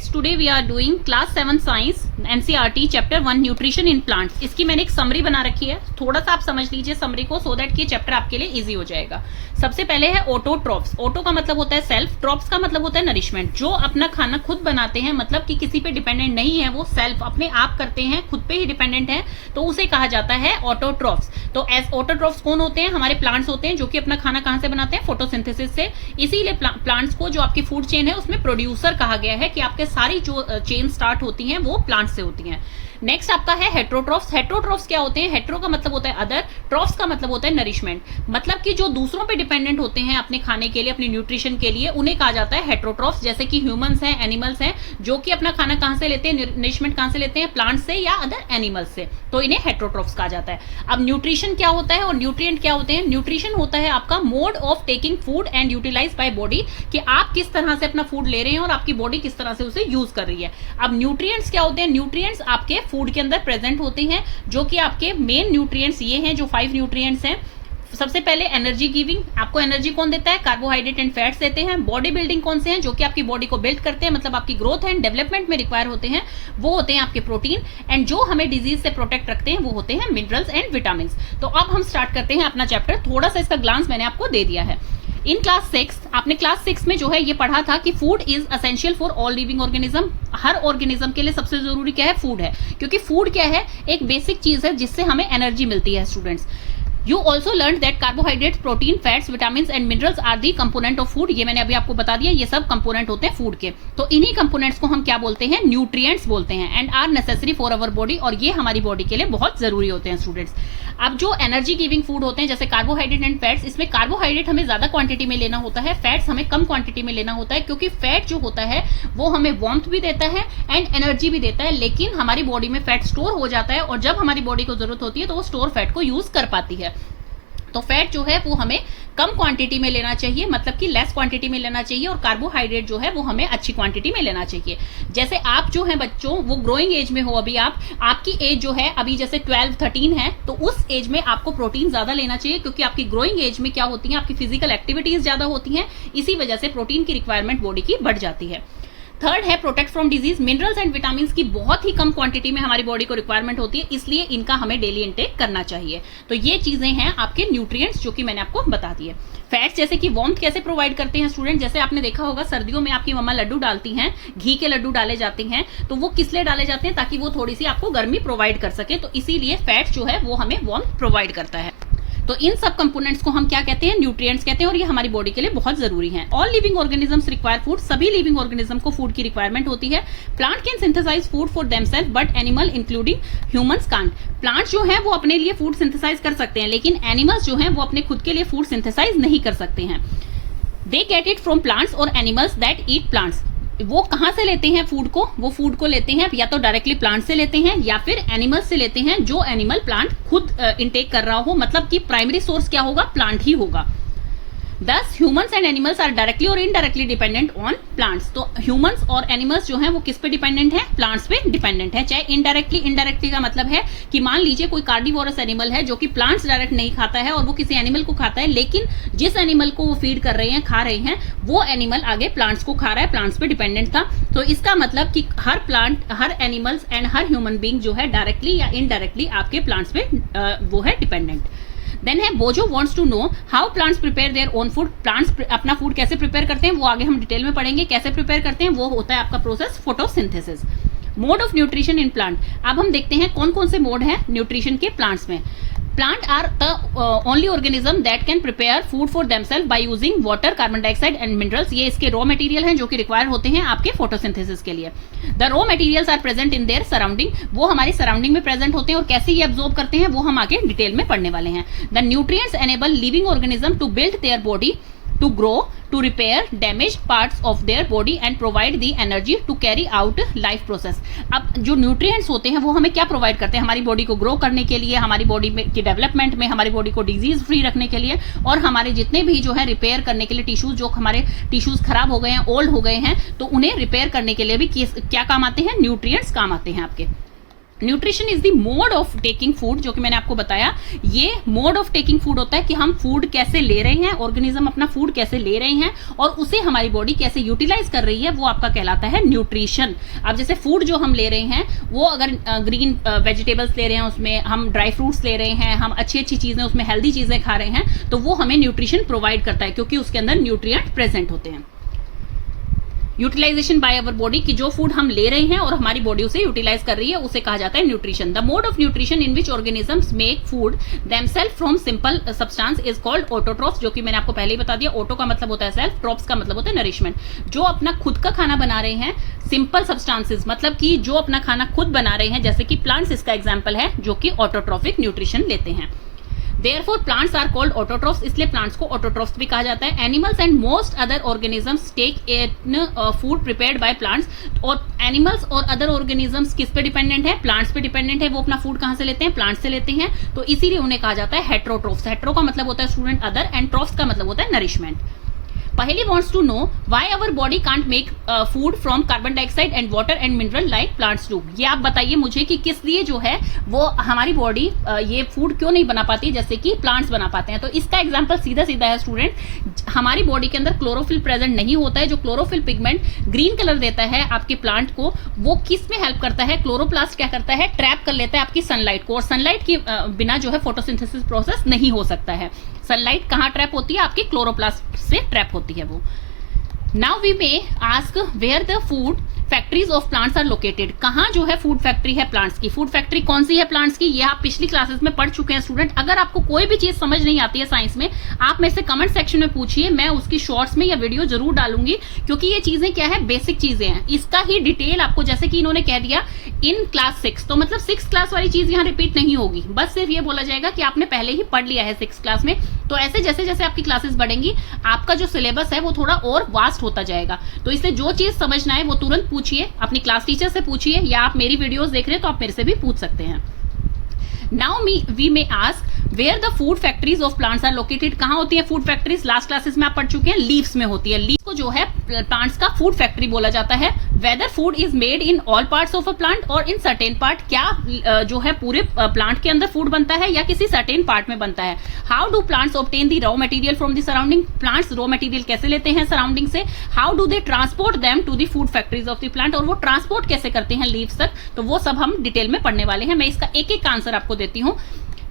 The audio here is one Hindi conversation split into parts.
students, today we are doing class 7 science NCERT chapter 1 nutrition in plants। इसकी मैंने एक समरी बना रखी है, थोड़ा सा आप समझ लीजिए समरी को सो दैट कि चैप्टर आपके लिए इजी हो जाएगा। सबसे पहले है ऑटोट्रॉफ्स। ऑटो का मतलब होता है सेल्फ, ट्रॉफ्स का मतलब होता है नरिशमेंट। जो अपना खाना खुद बनाते हैं, मतलब कि किसी पे डिपेंडेंट नहीं है, वो सेल्फ अपने आप करते हैं, खुद पे ही डिपेंडेंट है, तो उसे कहा जाता है ऑटोट्रॉफ्स। तो एज ऑटोट्रॉफ्स कौन होते हैं? हमारे प्लांट्स होते हैं जो कि अपना खाना कहां से बनाते हैं? फोटोसिंथेसिस से। इसीलिए प्लांट्स को जो आपकी फूड चेन है उसमें प्रोड्यूसर कहा गया है कि आपके सारी जो चेन स्टार्ट होती हैं वो प्लांट से होती हैं। नेक्स्ट आपका है हेट्रोट्रॉफ्स। हेट्रोट्रॉफ्स क्या होते हैं? हेट्रो का मतलब होता है अदर, ट्रॉफ्स का मतलब होता है नरिशमेंट। मतलब कि जो दूसरों पे डिपेंडेंट होते हैं अपने खाने के लिए, अपनी न्यूट्रिशन के लिए, उन्हें कहा जाता है हेट्रोट्रॉफ्स। जैसे कि ह्यूमंस हैं, एनिमल्स हैं, जो कि अपना खाना कहां से लेते हैं, नरिशमेंट कहां से लेते हैं? प्लांट से या अदर एनिमल्स से, तो इन्हें हेट्रोट्रॉफ्स कहा जाता है। अब न्यूट्रिशन क्या होता है और न्यूट्रिएंट क्या होते हैं? न्यूट्रिशन होता है आपका mode of taking food and utilise by body, कि आप किस तरह से अपना फूड ले रहे हैं और आपकी बॉडी किस तरह से उसे यूज कर रही है। अब न्यूट्रिएंट्स क्या होते हैं? न्यूट्रिएंट्स आपके फूड के अंदर प्रेजेंट होते हैं, जो कि आपके मेन न्यूट्रिएंट्स ये हैं, जो 5 न्यूट्रिएंट्स हैं। सबसे पहले एनर्जी गिविंग, आपको एनर्जी कौन देता है? कार्बोहाइड्रेट एंड फैट्स देते हैं। बॉडी बिल्डिंग कौन से हैं? जो कि आपकी बॉडी को बिल्ड करते हैं, मतलब आपकी ग्रोथ एंड डेवलपमेंट में रिक्वायर होते हैं, वो होते हैं आपके प्रोटीन। एंड जो हमें डिजीज से प्रोटेक्ट रखते हैं वो होते हैं मिनरल्स एंड विटामिन। तो अब हम स्टार्ट करते हैं अपना चैप्टर। थोड़ा सा इसका ग्लांस मैंने आपको दे दिया है। इन क्लास 6 आपने क्लास 6 में जो है ये पढ़ा था कि food is essential for all living organism. Her organism के लिए सबसे जरूरी क्या है? फूड है, क्योंकि फूड क्या है? एक बेसिक चीज है जिससे हमें एनर्जी मिलती है। Students, you also learn that carbohydrates, protein, fats, vitamin and minerals are the component of food. ये मैंने अभी आपको बता दिया, ये सब कंपोनेंट होते हैं फूड के। तो इन्हीं कंपोनेंट्स को हम क्या बोलते हैं? न्यूट्रिएंट्स बोलते हैं। And are necessary for our body, और ये हमारी बॉडी के लिए बहुत जरूरी होते हैं। स्टूडेंट्स, अब जो एनर्जी गिविंग फूड होते हैं जैसे कार्बोहाइड्रेट एंड फैट्स, इसमें कार्बोहाइड्रेट हमें ज्यादा क्वांटिटी में लेना होता है, फैट्स हमें कम क्वांटिटी में लेना होता है, क्योंकि फैट जो होता है वो हमें वार्मथ भी देता है एंड एनर्जी भी देता है। लेकिन हमारी बॉडी में फैट स्टोर हो जाता है, और जब हमारी बॉडी को जरूरत होती है तो वो स्टोर फैट को यूज कर पाती है। तो फैट जो है वो हमें कम क्वांटिटी में लेना चाहिए, मतलब कि लेस क्वांटिटी में लेना चाहिए, और कार्बोहाइड्रेट जो है वो हमें अच्छी क्वांटिटी में लेना चाहिए। जैसे आप जो है बच्चों, वो ग्रोइंग एज में हो अभी, आपकी एज जो है अभी जैसे 12-13 है, तो उस एज में आपको प्रोटीन ज्यादा लेना चाहिए, क्योंकि आपकी ग्रोइंग एज में क्या होती है? आपकी फिजिकल एक्टिविटीज ज्यादा होती हैं, इसी वजह से प्रोटीन की रिक्वायरमेंट बॉडी की बढ़ जाती है। थर्ड है protect from disease. Minerals and vitamin की बहुत ही कम क्वांटिटी में हमारी बॉडी को रिक्वायरमेंट होती है, इसलिए इनका हमें डेली इंटेक करना चाहिए। तो ये चीजें हैं आपके न्यूट्रिएंट्स, जो कि मैंने आपको बता दिए। फैट्स जैसे कि वार्मथ कैसे प्रोवाइड करते हैं स्टूडेंट? जैसे आपने देखा होगा सर्दियों में आपकी मम्मा लड्डू डालती हैं, घी के लड्डू डाले जाते हैं, तो वो किस लिए डाले जाते हैं? ताकि वो थोड़ी सी आपको गर्मी प्रोवाइड कर सके। तो इसीलिए फैट जो है वो हमें वार्मथ प्रोवाइड करता है। तो इन सब कंपोनेंट्स को हम क्या कहते हैं? न्यूट्रिएंट्स कहते हैं, और ये हमारी बॉडी के लिए बहुत जरूरी हैं। All living organisms require food. सभी लिविंग ऑर्गेनिज्म को फूड की रिक्वायरमेंट होती है। Plant can synthesize food for themselves but animal including humans can't. Plant जो है वो अपने लिए फूड सिंथेसाइज कर सकते हैं, लेकिन एनिमल्स जो है वो अपने खुद के लिए फूड सिंथेसाइज नहीं कर सकते हैं। They get it from plants और एनिमल्स दैट ईट प्लांट्स। वो कहां से लेते हैं फूड को? वो फूड को लेते हैं या तो डायरेक्टली प्लांट से लेते हैं या फिर एनिमल्स से लेते हैं, जो एनिमल प्लांट खुद इंटेक कर रहा हो, मतलब कि प्राइमरी सोर्स क्या होगा? प्लांट ही होगा। Thus, humans and animals are directly or indirectly dependent on plants। तो humans और animals जो हैं वो किस पे डिपेंडेंट है? प्लांट्स पे डिपेंडेंट है। चाहे इनडायरेक्टली का मतलब है कि मान लीजिए कोई कार्निवोरस एनिमल है जो कि प्लांट्स डायरेक्ट नहीं खाता है और वो किसी एनिमल को खाता है, लेकिन जिस एनिमल को वो फीड कर रहे हैं, खा रहे हैं, वो एनिमल आगे प्लांट्स को खा रहा है, प्लांट्स पे डिपेंडेंट था। तो इसका मतलब कि हर प्लांट, हर एनिमल्स एंड हर ह्यूमन बींग जो है डायरेक्टली या इनडायरेक्टली आपके प्लांट्स पे वो है डिपेंडेंट। देन है Boojho wants to know how plants prepare their own food. Plants अपना फूड कैसे प्रिपेयर करते हैं वो आगे हम डिटेल में पढ़ेंगे। कैसे प्रिपेयर करते हैं वो होता है आपका process photosynthesis. Mode of nutrition in plant. अब हम देखते हैं कौन कौन से मोड हैं न्यूट्रिशन के प्लांट्स में। Plant are the only organism that can prepare food for themselves by using water, carbon dioxide and minerals. ये इसके रॉ मटेरियल हैं जो कि रिक्वायर होते हैं आपके फोटोसिंथेसिस के लिए। The raw materials are present in their surrounding. वो हमारी सराउंडिंग में प्रेजेंट होते हैं, और कैसे ये एब्जॉर्ब करते हैं वो हम आगे डिटेल में पढ़ने वाले हैं। The nutrients enable living organism to build their body, to grow, to repair damaged parts of their body and provide the energy to carry out life process। अब जो न्यूट्रिएंट्स होते हैं वो हमें क्या प्रोवाइड करते हैं? हमारी बॉडी को ग्रो करने के लिए, हमारी बॉडी में की डेवलपमेंट में, हमारी बॉडी को डिजीज फ्री रखने के लिए, और हमारे जितने भी जो है रिपेयर करने के लिए टिश्यूज, जो हमारे टिश्यूज खराब हो गए हैं, ओल्ड हो गए हैं, तो उन्हें रिपेयर करने के लिए भी क्या काम आते हैं? न्यूट्रिएंट्स काम आते हैं आपके। Nutrition is the mode of taking food, जो कि मैंने आपको बताया, ये मोड ऑफ टेकिंग फूड होता है कि हम फूड कैसे ले रहे हैं, ऑर्गेनिज्म अपना फूड कैसे ले रहे हैं और उसे हमारी बॉडी कैसे यूटिलाइज कर रही है, वो आपका कहलाता है न्यूट्रिशन। अब जैसे फूड जो हम ले रहे हैं वो अगर ग्रीन वेजिटेबल्स ले रहे हैं, उसमें हम ड्राई फ्रूट्स ले रहे हैं, हम अच्छी अच्छी चीजें, उसमें हेल्दी चीजें खा रहे हैं, तो वो हमें न्यूट्रिशन प्रोवाइड करता है क्योंकि उसके अंदर न्यूट्रिएंट प्रेजेंट होते हैं। यूटिलाइजेशन बाय अवर बॉडी, कि जो फूड हम ले रहे हैं और हमारी बॉडी उसे यूटिलाइज कर रही है, उसे कहा जाता है nutrition. The mode of nutrition in which organisms make food themselves from simple substance is called autotrophs, जो कि मैंने आपको पहले ही बता दिया। ऑटो का मतलब होता है सेल्फ, ट्रॉफ्स का मतलब होता है नरिशमेंट। जो अपना खुद का खाना बना रहे हैं, सिंपल सब्सटेंसेस मतलब कि जो अपना खाना खुद बना रहे हैं, जैसे कि प्लांट्स इसका एग्जाम्पल है, जो कि ऑटोट्रॉफिक न्यूट्रिशन लेते हैं। Therefore, plants are called autotrophs, इसलिए प्लांट्स को ऑटोट्रॉफ्स भी कहा जाता है। Animals and most other organisms take in food prepared by plants, और एनिमल्स और अदर ऑर्गेनिजम्स किस पे डिपेंडेंट है? प्लांट्स पे डिपेंडेंट है। वो अपना फूड कहाँ से लेते हैं? प्लांट्स से लेते हैं, तो इसीलिए उन्हें कहा जाता है हेट्रोट्रॉफ्स। हेट्रो का मतलब होता है स्टूडेंट अदर, एंड ट्रॉफ्स का मतलब होता है nourishment. Paheli wants to know why our body can't make food from carbon dioxide and water and mineral like plants do। ये आप बताइए मुझे कि किस लिए जो है वो हमारी बॉडी ये फूड क्यों नहीं बना पाती जैसे कि प्लांट्स बना पाते हैं। तो इसका एग्जांपल सीधा सीधा है स्टूडेंट, हमारी बॉडी के अंदर क्लोरोफिल प्रेजेंट नहीं होता है। जो क्लोरोफिल पिगमेंट ग्रीन कलर देता है आपके प्लांट को, वो किस में हेल्प करता है? क्लोरोप्लास्ट क्या करता है? ट्रैप कर लेता है आपकी सनलाइट को, और सनलाइट के बिना जो है फोटोसिंथेसिस प्रोसेस नहीं हो सकता है। सनलाइट कहाँ ट्रैप होती है? आपके क्लोरोप्लास्ट से ट्रैप होती है वो। Now we may ask where the food factories of plants are located. कहाँ जो है फूड फैक्ट्री है प्लांट्स की? फूड फैक्ट्री कौन सी है प्लांट्स की? ये आप पिछली क्लासेस में पढ़ चुके हैं स्टूडेंट। अगर आपको कोई भी चीज समझ नहीं आती है साइंस में, आप मेरे से कमेंट सेक्शन में पूछिए, मैं उसकी शॉर्ट्स में या वीडियो जरूर डालूंगी, क्योंकि ये चीजें क्या है, बेसिक चीजें हैं। इसका ही डिटेल आपको, जैसे कि इन्होंने कह दिया इन क्लास 6, तो मतलब 6 क्लास वाली चीज यहाँ रिपीट नहीं होगी, बस सिर्फ ये बोला जाएगा कि आपने पहले ही पढ़ लिया है 6 क्लास में। तो ऐसे जैसे जैसे आपकी क्लासेस बढ़ेंगी, आपका जो सिलेबस है वो थोड़ा और वास्ट होता जाएगा। तो इसलिए जो चीज समझना है वो तुरंत पूछिए, अपनी क्लास टीचर से पूछिए, या आप मेरी वीडियोस देख रहे हैं तो आप मेरे से भी पूछ सकते हैं। Now we may ask where the food factories of plants are located. कहाँ होती है फूड फैक्ट्रीज? लास्ट क्लासेस में आप पढ़ चुके हैं, लीव्स में होती है। लीव्स को जो है प्लांट्स का फूड फैक्ट्री बोला जाता है। Whether food is made in all parts of a plant or in certain part, क्या जो है पूरे प्लांट के अंदर फूड बनता है या किसी सर्टेन पार्ट में बनता है। How do plants obtain the raw material from the surrounding. Plants raw material कैसे लेते हैं सराउंडिंग से। How do they transport them to the food factories of the plant, और वो ट्रांसपोर्ट कैसे करते हैं लीव्स तक, तो वो सब हम डिटेल में पढ़ने वाले हैं। मैं इसका एक एक आंसर आपको देती हूँ।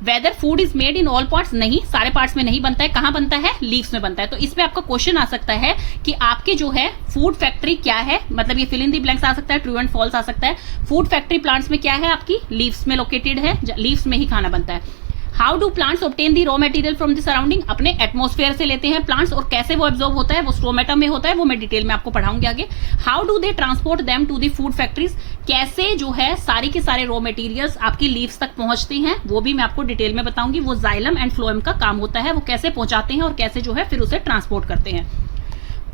Whether food is made in all parts, नहीं, सारे पार्ट्स में नहीं बनता है। कहाँ बनता है? लीव्स में बनता है। तो इसमें आपका क्वेश्चन आ सकता है कि आपके जो है फूड फैक्ट्री क्या है, मतलब ये फिल इन दी ब्लैंक्स आ सकता है, ट्रू एंड फॉल्स आ सकता है। फूड फैक्ट्री प्लांट्स में क्या है? आपकी लीव्स में लोकेटेड है, लीव्स में ही खाना बनता है। How do plants obtain the raw material from the surrounding, अपने एटमॉस्फेयर से लेते हैं प्लांट्स, और कैसे वो एब्जॉर्ब होता है, वो स्ट्रोमेटा में होता है, वो मैं डिटेल में आपको पढ़ाऊंगी आगे। How do they transport them to the food factories, कैसे जो है सारे के सारे रॉ मटेरियल्स आपकी लीव्स तक पहुंचते हैं, वो भी मैं आपको डिटेल में बताऊंगी। वो जाइलम एंड फ्लोएम का काम होता है, वो कैसे पहुंचाते हैं और कैसे जो है फिर उसे ट्रांसपोर्ट करते हैं।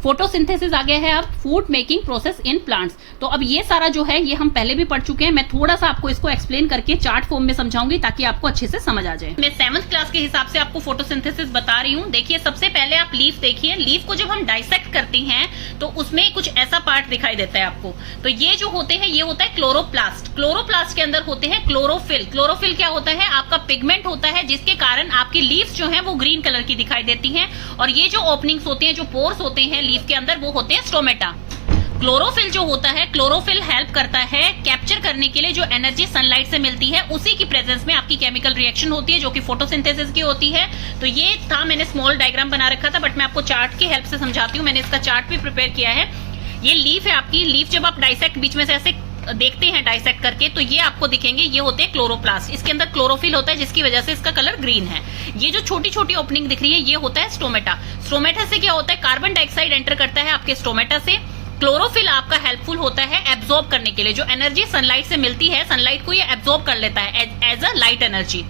फोटोसिंथेसिस आ गया है अब, food making process in plants. तो अब ये सारा जो है ये हम पहले भी पढ़ चुके हैं, मैं थोड़ा सा आपको इसको एक्सप्लेन करके चार्ट फॉर्म में समझाऊंगी ताकि आपको अच्छे से समझ आ जाए। मैं 7th क्लास के हिसाब से आपको फोटोसिंथेसिस बता रही हूँ। देखिए सबसे पहले आप लीफ देखिए, लीफ को जब हम डाइसेक्ट करते हैं तो उसमें कुछ ऐसा पार्ट दिखाई देता है आपको। तो ये जो होते हैं ये होता है क्लोरोप्लास्ट। क्लोरोप्लास्ट के अंदर होते हैं क्लोरोफिल। क्लोरोफिल क्या होता है? आपका पिगमेंट होता है जिसके कारण आपकी लीव्स जो है वो ग्रीन कलर की दिखाई देती हैं, और ये जो ओपनिंग्स होती हैं, जो पोर्स होते हैं लीफ के अंदर, वो होते हैं स्टोमेटा। क्लोरोफिल जो होता है, क्लोरोफिल हेल्प करता है कैप्चर करने के लिए जो एनर्जी सनलाइट से मिलती है, उसी की प्रेजेंस में आपकी केमिकल रिएक्शन होती है जो कि फोटोसिंथेसिस की होती है। तो ये था, मैंने स्मॉल डायग्राम बना रखा था, बट मैं आपको चार्ट की हेल्प से समझाती हूँ। मैंने इसका चार्ट भी प्रिपेयर किया है। ये लीफ है आपकी, लीफ जब आप डाइसेक्ट बीच में से ऐसे देखते हैं डाइसेक्ट करके, तो ये आपको दिखेंगे, ये होते हैं क्लोरोप्लास्ट। इसके अंदर क्लोरोफिल होता है जिसकी वजह से इसका कलर ग्रीन है। ये जो छोटी छोटी ओपनिंग दिख रही है ये होता है स्टोमेटा। स्टोमेटा से क्या होता है? कार्बन डाइऑक्साइड एंटर करता है आपके स्टोमेटा से। क्लोरोफिल आपका हेल्पफुल होता है एब्जॉर्ब करने के लिए, जो एनर्जी सनलाइट से मिलती है, सनलाइट को ये एब्जॉर्ब कर लेता है एज अ लाइट एनर्जी।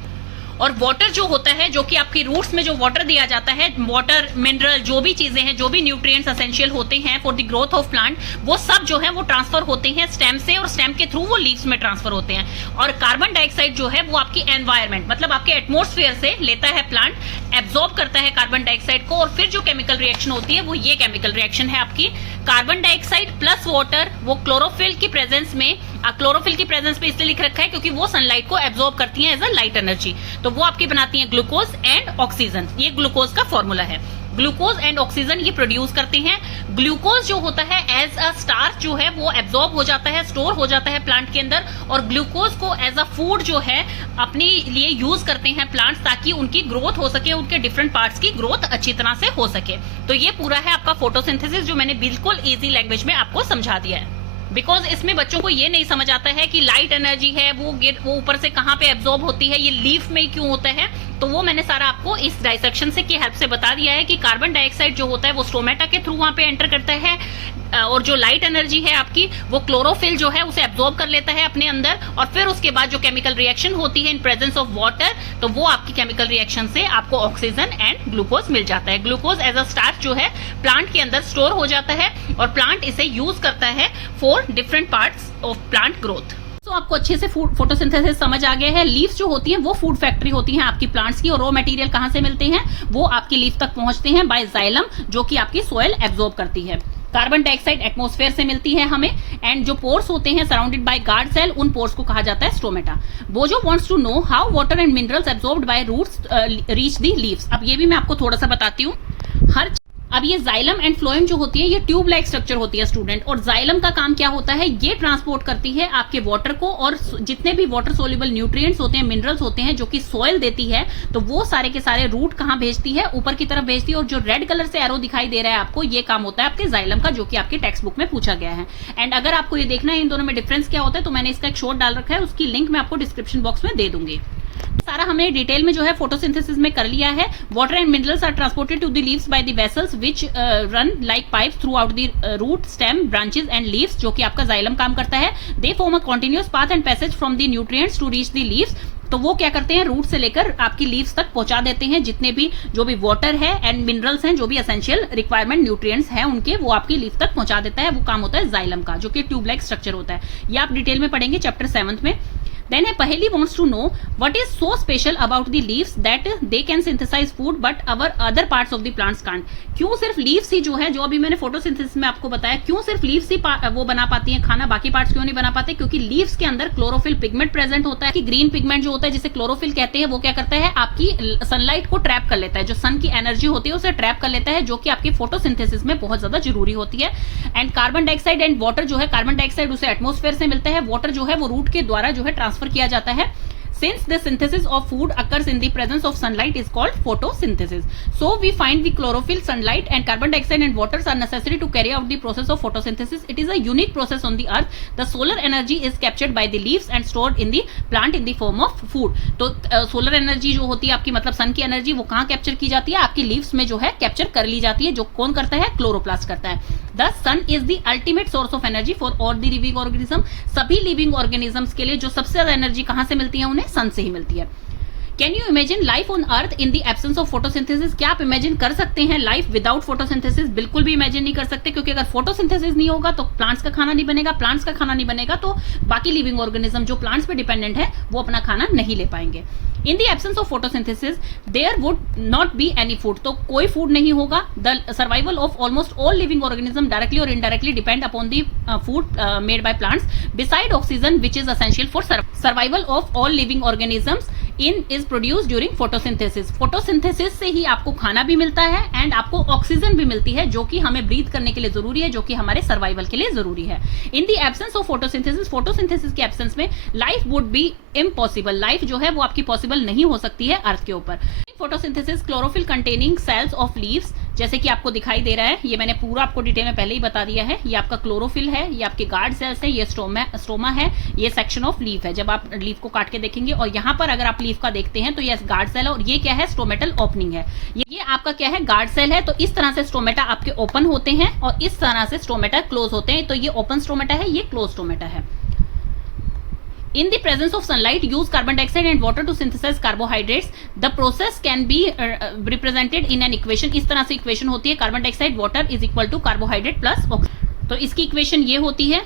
और वाटर जो होता है, जो कि आपकी रूट्स में जो वाटर दिया जाता है, वाटर, मिनरल, जो भी चीजें हैं, जो भी न्यूट्रिएंट्स एसेंशियल होते हैं for the growth of plant, वो सब जो है वो ट्रांसफर होते हैं स्टेम से, और स्टेम के थ्रू वो लीव्स में ट्रांसफर होते हैं। और कार्बन डाइऑक्साइड जो है वो आपकी एनवायरमेंट, मतलब आपके एटमॉस्फेयर से लेता है प्लांट, एब्जॉर्ब करता है कार्बन डाइऑक्साइड को, और फिर जो केमिकल रिएक्शन होती है वो ये केमिकल रिएक्शन है आपकी कार्बन डाइऑक्साइड प्लस वाटर, वो क्लोरोफिल की प्रेजेंस में, क्लोरोफिल की प्रेजेंस पे इसलिए लिख रखा है क्योंकि वो सनलाइट को एब्जॉर्ब करती है एज अ लाइट एनर्जी, तो वो आपकी बनाती है ग्लूकोज एंड ऑक्सीजन। ये ग्लूकोज का फॉर्मूला है। ग्लूकोज एंड ऑक्सीजन ये प्रोड्यूस करते हैं। ग्लूकोज जो होता है एज अ स्टार्च जो है वो एब्जॉर्ब हो जाता है, स्टोर हो जाता है प्लांट के अंदर, और ग्लूकोज को एज अ फूड जो है अपने लिए यूज करते हैं प्लांट्स, ताकि उनकी ग्रोथ हो सके, उनके डिफरेंट पार्ट्स की ग्रोथ अच्छी तरह से हो सके। तो ये पूरा है आपका फोटोसिंथेसिस, जो मैंने बिल्कुल इजी लैंग्वेज में आपको समझा दिया है। बिकॉज इसमें बच्चों को ये नहीं समझ आता है कि लाइट एनर्जी है वो ऊपर से कहाँ पे एब्जॉर्ब होती है, ये लीफ में क्यों होता है, तो वो मैंने सारा आपको इस डाइसेक्शन से की हेल्प से बता दिया है कि कार्बन डाइऑक्साइड जो होता है वो स्टोमेटा के थ्रू वहां पे एंटर करता है, और जो लाइट एनर्जी है आपकी वो क्लोरोफिल जो है उसे एब्जॉर्ब कर लेता है अपने अंदर, और फिर उसके बाद जो केमिकल रिएक्शन होती है इन प्रेजेंस ऑफ वाटर, तो वो आपकी केमिकल रिएक्शन से आपको ऑक्सीजन एंड ग्लूकोज मिल जाता है। ग्लूकोज एज अ स्टार्च जो है प्लांट के अंदर स्टोर हो जाता है, और प्लांट इसे यूज करता है for different parts of plant growth. तो आपको अच्छे से फोटोसिंथेसिस समझ आ गया है। लीव्स जो होती हैं वो फूड फैक्ट्री होती हैं आपकी प्लांट्स की, और रॉ मटेरियल कहां से मिलते हैं, वो आपकी लीफ तक पहुंचते हैं बाय जाइलम, जो कि आपकी सॉइल एब्जॉर्ब करती है। कार्बन डाइऑक्साइड एटमॉस्फेयर से मिलती है हमें, एंड जो पोर्स होते हैं सराउंडेड बाय गार्ड सेल, उन पोर्स को कहा जाता है stomata. Boojho wants to know how water and minerals absorbed by roots reach the leaves. अब ये भी मैं आपको थोड़ा सा बताती हूँ। अब ये जाइलम एंड फ्लोएम जो होती है ये ट्यूब लाइक स्ट्रक्चर होती है स्टूडेंट, और जाइलम का काम क्या होता है, ये ट्रांसपोर्ट करती है आपके वाटर को, और जितने भी वाटर सोल्यूबल न्यूट्रिएंट्स होते हैं, मिनरल्स होते हैं जो कि सॉइल देती है, तो वो सारे के सारे रूट कहाँ भेजती है, ऊपर की तरफ भेजती है। और जो रेड कलर से एरो दिखाई दे रहा है आपको, ये काम होता है आपके जाइलम का, जो कि आपके टेक्स्ट बुक में पूछा गया है। एंड अगर आपको ये देखना है इन दोनों में डिफरेंस क्या होता है, तो मैंने इसका एक शॉर्ट डाल रखा है, उसकी लिंक मैं आपको डिस्क्रिप्शन बॉक्स में दे दूंगी। सारा हमने डिटेल में जो है फोटोसिंथेसिस में कर लिया है। Water and minerals are transported to the leaves by the vessels which run like pipes throughout the root, stem, branches and leaves, जो कि आपका जाइलम काम करता है। They form a continuous path and passage from the nutrients to reach the leaves. तो वो क्या करते हैं, रूट से लेकर आपकी लीव्स तक पहुंचा देते हैं, जितने भी जो भी वाटर है एंड मिनरल्स हैं, जो भी एसेंशियल रिक्वायरमेंट न्यूट्रिएंट्स हैं उनके, वो आपकी लीफ तक पहुंचा देता है। वो काम होता है जाइलम का, जो कि ट्यूब लाइक स्ट्रक्चर होता है। ये आप डिटेल में पढ़ेंगे चैप्टर 7 में। Then Paheli wants to know what is so special about the leaves that they can synthesize food but our other parts of the plants can't। क्यों सिर्फ लीव्स ही जो है, जो अभी मैंने फोटोसिंथेसिस में आपको बताया, क्यों सिर्फ लीव्स ही वो बना पाती हैं खाना, बाकी पार्ट्स क्यों नहीं बना पाते? क्योंकि लीव्स के अंदर क्लोरोफिल पिगमेंट प्रेजेंट होता है कि ग्रीन पिगमेंट जो होता है जिसे क्लोरोफिल कहते हैं, वो क्या करता है आपकी सनलाइट को ट्रैप कर लेता है, जो सन की एनर्जी होती है उसे ट्रैप कर लेता है, जो कि आपकी फोटोसिंथेसिस में बहुत ज्यादा जरूरी होती है। And carbon dioxide and water जो है, कार्बन डाइऑक्साइड उसे एटमॉस्फेयर से मिलता है, वाटर जो है वो रूट के द्वारा जो है ट्रांसफर किया जाता है। Since the synthesis of food occurs in the presence of sunlight is called photosynthesis. So we find the chlorophyll, sunlight and carbon dioxide and waters are necessary to carry out the process of photosynthesis. It is a unique process on the earth. The solar energy is captured by the leaves and stored in the plant in the form of food. तो सोलर एनर्जी जो होती है आपकी, मतलब सन की एनर्जी, वो कहाँ कैप्चर की जाती है, आपकी लीव्स में जो है कैप्चर कर ली जाती है, जो कौन करता है, क्लोरोप्लास्ट करता है। The sun is the ultimate source of energy for all the living organism. सभी लिविंग ऑर्गेनिजम्स के लिए जो सबसे ज्यादा एनर्जी कहाँ से मिलती है, उन्हें सन से ही मिलती है। Can you imagine life on earth in the absence of photosynthesis? क्या आप इमेजिन कर सकते हैं लाइफ विदाउट फोटोसिंथेसिस? बिल्कुल भी इमेजिन नहीं कर सकते, क्योंकि अगर फोटोसिंथेसिस नहीं होगा तो प्लांट्स का खाना नहीं बनेगा, प्लांट्स का खाना नहीं बनेगा तो बाकी लिविंग ऑर्गेनिज्म जो प्लांट्स पे डिपेंडेंट है वो अपना खाना नहीं ले पाएंगे। In the absence of photosynthesis there would not be any food, तो कोई फूड नहीं होगा। The survival of almost all living organism directly और indirectly depend upon the food made by plants beside oxygen which is essential for survival of all living organisms is produce during photosynthesis. Photosynthesis से ही आपको खाना भी मिलता है एंड आपको ऑक्सीजन भी मिलती है, जो कि हमें ब्रीथ करने के लिए जरूरी है, जो कि हमारे सर्वाइवल के लिए जरूरी है। इन the absence of photosynthesis, photosynthesis के एब्सेंस में life would be impossible, life जो है वो आपकी पॉसिबल नहीं हो सकती है अर्थ के ऊपर। Photosynthesis chlorophyll containing cells of leaves, जैसे कि आपको दिखाई दे रहा है, ये मैंने पूरा आपको डिटेल में पहले ही बता दिया है। ये आपका क्लोरोफिल है, ये आपके गार्ड सेल्स है, ये स्टोमा है, ये सेक्शन ऑफ लीफ है। जब आप लीफ को काट के देखेंगे, और यहाँ पर अगर आप लीफ का देखते हैं तो ये गार्ड सेल है, और ये क्या है, स्टोमेटल ओपनिंग है। ये आपका क्या है, गार्ड सेल है। तो इस तरह से स्टोमेटा आपके ओपन होते हैं और इस तरह से स्टोमेटा क्लोज होते हैं। तो ये ओपन स्टोमेटा है, ये क्लोज स्टोमेटा है। In the presence of sunlight, use carbon dioxide and water to synthesize carbohydrates. The process can be represented in an equation. इस तरह से इक्वेशन होती है, carbon dioxide water is equal to carbohydrate plus oxygen. तो इसकी इक्वेशन ये होती है,